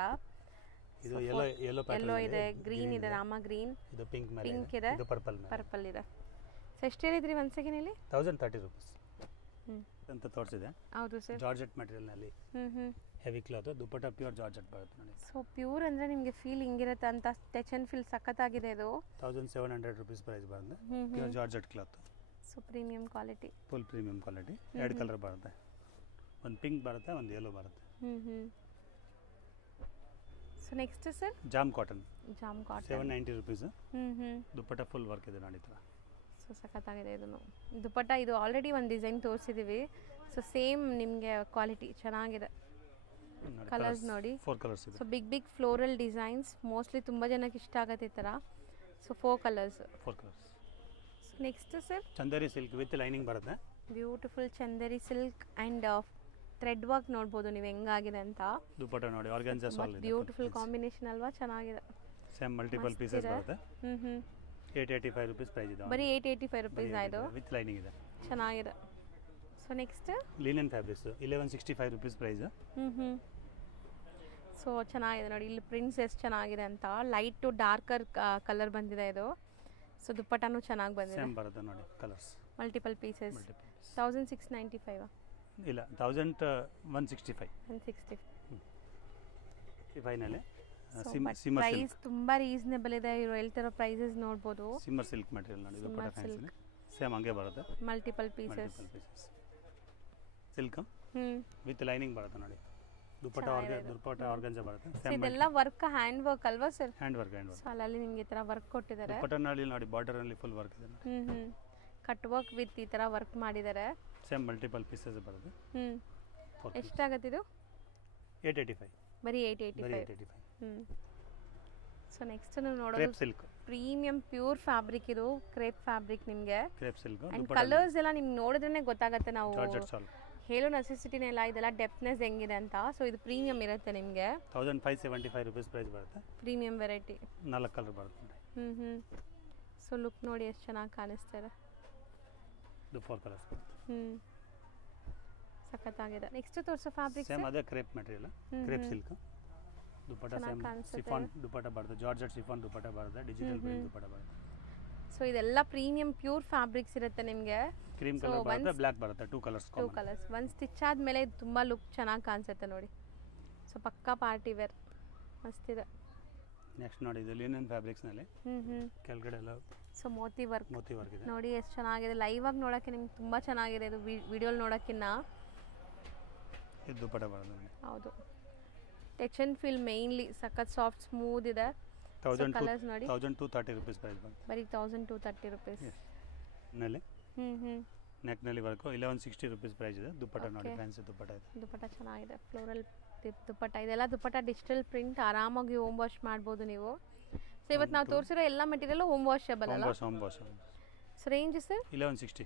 ಇದು ಯೆಲ್ಲೋ ಇದೆ, ಗ್ರೀನ್ ಇದೆ, ರಾಮ ಗ್ರೀನ್, ಇದು ಪಿಂಕ್ ಮೇಲೆ, ಪಿಂಕ್ ಇದೆ, ಇದು ಪರ್ಪಲ್ ಇದೆ. ಸೊ ಎಷ್ಟು ಹೇಳಿದ್ರಿ ಒನ್ಸ್ ಅಗೇನ್ ಇಲ್ಲಿ? 1030 ರುಪೀಸ್ ಅಂತ ತೋರಿಸಿದೆ. ಹೌದು ಸರ್. ಜಾರ್ಜೆಟ್ ಮೆಟೀರಿಯಲ್ ನಲ್ಲಿ heavy cloth. Dupatta pure georgette ಬರುತ್ತೆ ನೋಡಿ. ಸೊ ಪ್ಯೂರ್ ಅಂದರೆ ನಿಮಗೆ ಫೀಲ್ ಹಿಂಗಿರುತ್ತೆ ಅಂತ. ಟಚ್ ಆ್ಯಂಡ್ ಫೀಲ್ ಸಖತ್ತಾಗಿದೆ ಇದು. 1700 ರುಪೀಸ್ ಪ್ರೈಸ್ ಬರುತ್ತೆ. Pure georgette cloth. So premium quality, full premium quality. 2 colour ಬರುತ್ತೆ, ಒಂದು ಪಿಂಕ್ ಬರುತ್ತೆ, ಒಂದು ಯೆಲ್ಲೋ ಬರುತ್ತೆ. So next sir, jam cotton. 790 rupees. Dupatta full work ಇದೆ ನೋಡಿ ಥರ. ಸೊ ಸಖತ್ತಾಗಿದೆ ಇದನ್ನು. ದುಪಟ್ಟ ಇದು ಆಲ್ರೆಡಿ ಒಂದು ಡಿಸೈನ್ ತೋರಿಸಿದ್ದೀವಿ. ಸೊ ಸೇಮ್ ನಿಮಗೆ ಕ್ವಾಲಿಟಿ ಚೆನ್ನಾಗಿದೆ. ಕಲರ್ಸ್ ನೋಡಿ, 4 ಕಲರ್ಸ್ ಇದೆ. So big floral designs. Mostly ತುಂಬ ಜನಕ್ಕೆ ಇಷ್ಟ ಆಗುತ್ತೆ ಈ ಥರ. So 4 colours. So next sir, Chanderi silk with lining ಬರುತ್ತೆ. Beautiful Chanderi silk and thread work ನೋಡ್ಬೋದು ನೀವು ಹೆಂಗಾಗಿದೆ ಅಂತ. ದುಪಟ್ಟ ನೋಡಿ, ಆರ್ಗಾನ್ಜಾ ಸಾಲ್ ಇದೆ. ಬ್ಯೂಟಿಫುಲ್ ಕಾಂಬಿನೇಷನ್ ಅಲ್ವಾ, ಚೆನ್ನಾಗಿದೆ. ಸೇಮ್ ಮಲ್ಟಿಪಲ್ ಪೀಸಸ್ ಬರುತ್ತೆ. 885 ರುಪೀಸ್ ಪ್ರೈಸ್ ಇದೆ. ಬರೀ 885 ರುಪೀಸ್ ಆಯಿತು. ವಿತ್ ಲೈನಿಂಗ್ ಇದೆ, ಚೆನ್ನಾಗಿದೆ. So next linen fabrics 1165 rupees price. So ಚೆನ್ನಾಗಿದೆ ನೋಡಿ, ಇಲ್ಲಿ ಪ್ರಿಂಟ್ಸ್ ಎಷ್ಟು ಚೆನ್ನಾಗಿದೆ ಅಂತ. ಲೈಟ್ ಟು ಡಾರ್ಕರ್ ಕಲರ್ ಬಂದಿದೆ ಇದು. ಸೊ ದುಪಟ್ಟನೂ ಚೆನ್ನಾಗಿ ಬಂದಿದೆ. ಸೇಮ್ ಬರುತ್ತೆ ನೋಡಿ ಕಲರ್ಸ್. Multiple pieces. 1695 ಇಲ್ಲ, 1165. 160 ಫೈನಲಿ. ಪ್ರೈಸ್ ತುಂಬಾ ರೀಸನೇಬಲ್ ಇದೆ. ಇವರು ಹೇಳ್ತಿರೋ ಪ್ರೈಸಸ್ ನೋಡ್ಬೋದು. ಸಿಮ್ಮರ್ ಸಿಲ್ಕ್ ಮೆಟೀರಿಯಲ್ ನೋಡಿ, ದುಪಟ್ಟ ಫ್ಯಾನ್ಸಿ ಸೇಮ್ ಹಂಗೆ ಬರುತ್ತೆ. Multiple pieces silk with lining ಬರುತ್ತೆ ನೋಡಿ. ದುಪಟ್ಟ ಆರ್ಗಂಜಾ ಬರುತ್ತೆ. ಇದೆಲ್ಲ ವರ್ಕ್ ಹ್ಯಾಂಡ್ ವರ್ಕ್ ಅಲ್ವಾ ಸರ್? Hand work. ಸೊ ಅಲ್ಲಿ ನಿಮಗೆ ಈ ತರ ವರ್ಕ್ ಕೊಟ್ಟಿದ್ದಾರೆ. ದುಪಟ್ಟನಲ್ಲಿ ನೋಡಿ, ಬಾರ್ಡರ್ ಅಲ್ಲಿ ಫುಲ್ ವರ್ಕ್ ಇದೆ. ಕಟ್ ವರ್ಕ್ ವಿತ್ ಈ ತರ ವರ್ಕ್ ಮಾಡಿದ್ದಾರೆ. ಸೇಮ್ ಮಲ್ಟಿಪಲ್ ಪೀಸಸ್ ಬರುತ್ತೆ. ಎಷ್ಟಾಗುತ್ತೆ ಇದು? 885. ಬರೀ 885. ಸೊ ನೆಕ್ಸ್ಟ್ ನೀವು ನೋಡೋದು crepe silk premium pure fabric, ಇದು ಕ್ರೇಪ್ ಫ್ಯಾಬ್ರಿಕ್ ನಿಮಗೆ. ಕ್ರೇಪ್ ಸಿಲ್ಕ್ ಆ್ಯಂಡ್ ಕಲರ್ಸ್ ಎಲ್ಲ ನಿಮ್ಗೆ ನೋಡಿದ್ರೇ ಗೊತ್ತಾಗುತ್ತೆ, ನಾವು ಜಾರ್ಜೆಟ್ ಸಾಲ್ ಹೇಳೋ ನೆಸೆಸಿಟಿನೇ ಇಲ್ಲ, ಇದೆಲ್ಲ ಡೆಪ್ನೆಸ್ ಹೆಂಗಿದೆ ಅಂತ. ಸೊ ಇದು ಪ್ರೀಮಿಯಂ ಇರುತ್ತೆ ನಿಮಗೆ. 1575 ರೂಪೀಸ್ ಪ್ರೈಸ್ ಬರುತ್ತೆ. ಪ್ರೀಮಿಯಂ ವೆರೈಟಿ 4 ಕಲರ್ ಬರುತ್ತೆ. ಸೊ ಲುಕ್ ನೋಡಿ ಎಷ್ಟು ಚೆನ್ನಾಗಿ ಕಾಣಿಸ್ತಾ ಇದೆ. ಇದು 4 ಕಲರ್ಸ್. ಸಖತ್ತಾಗಿದೆ. ನೆಕ್ಸ್ಟ್ ತೋರಿಸೋ ಫ್ಯಾಬ್ರಿಕ್ ಸೇಮ್ ಅದೇ crepe material, crepe silk dupatta same chiffon dupatta ಬರುತ್ತೆ, ಜಾರ್ಜೆಟ್ ಶಿಫಾನ್ ದುಪಟ್ಟ ಬರುತ್ತೆ, ಡಿಜಿಟಲ್ ಪ್ರಿಂಟ್ ದುಪಟ್ಟ ಬರುತ್ತೆ. ಸೊ ಇದೆಲ್ಲ ಪ್ರೀಮಿಯಂ ಪ್ಯೂರ್ ಫ್ಯಾಬ್ರಿಕ್ಸ್ ಇರುತ್ತೆ ನಿಮಗೆ. ಕ್ರೀಮ್ ಕಲರ್ ಬರುತ್ತೆ, ಬ್ಲ್ಯಾಕ್ ಬರುತ್ತೆ, 2 ಕಲರ್ಸ್. ಒಂದು ಸ್ಟಿಚ್ ಆದಮೇಲೆ ತುಂಬ ಲುಕ್ ಚೆನ್ನಾಗಿ ಕಾಣಿಸುತ್ತೆ ನೋಡಿ. ಸೊ ಪಕ್ಕಾ ಪಾರ್ಟಿ ವೇರ್ ಮಸ್ತಿದೆ. ನೆಕ್ಸ್ಟ್ ನೋಡಿ ಇದು ಲಿನನ್ ಫ್ಯಾಬ್ರಿಕ್ಸ್ನಲ್ಲಿ ಕೆಳಗಡೆ ಎಲ್ಲ ಸೊ ಮೋತಿ ವರ್ಕ್ ಇದೆ ನೋಡಿ ಎಷ್ಟು ಚೆನ್ನಾಗಿದೆ. ಲೈವ್ ಆಗಿ ನೋಡೋಕ್ಕೆ ನಿಮ್ಗೆ ತುಂಬ ಚೆನ್ನಾಗಿದೆ, ಇದು ವಿಡಿಯೋಲಿ ನೋಡೋಕ್ಕಿಂತ. ಇದು ದುಪಟ್ಟ ಬರುತ್ತೆ. ಹೌದು, ಟಚ್ ಆ್ಯಂಡ್ ಫೀಲ್ ಮೇನ್ಲಿ ಸಖತ್ ಸಾಫ್ಟ್ ಸ್ಮೂತ್ ಇದೆ. ಕಲರ್ಸ್ ನೋಡಿ 1230 ರೂಪೀಸ್ ಪ್ರೈಸ್ ಬರುತ್ತೆ. ಬರೀ 1230 ರೂಪೀಸ್ ನಲ್ಲಿ ನೆಕ್ನಲ್ಲಿ ವರ್ಕು 1160 ರೂಪೀಸ್ ಪ್ರೈಸ್ ಇದೆ. ದುಪಟ್ಟ ನೋಡಿ ಫ್ಯಾನ್ಸಿ ದುಪಟ್ಟ ಇದೆ. ದುಪಟ್ಟ ಚೆನ್ನಾಗಿದೆ, ಫ್ಲೋರಲ್ ದುಪಟ್ಟ. ಇದೆಲ್ಲ ದುಪಟ್ಟ ಡಿಜಿಟಲ್ ಪ್ರಿಂಟ್, ಆರಾಮಾಗಿ ಹೋಮ್ ವಾಶ್ ಮಾಡ್ಬೋದು ನೀವು. ಸೊ ಇವತ್ತು ನಾವು ತೋರಿಸಿರೋ ಎಲ್ಲ ಮೆಟೀರಿಯಲ್ ಹೋಮ್ ವಾಶಬಲ್ ಅಲ್ಲ? Home wash. So range sir 1160.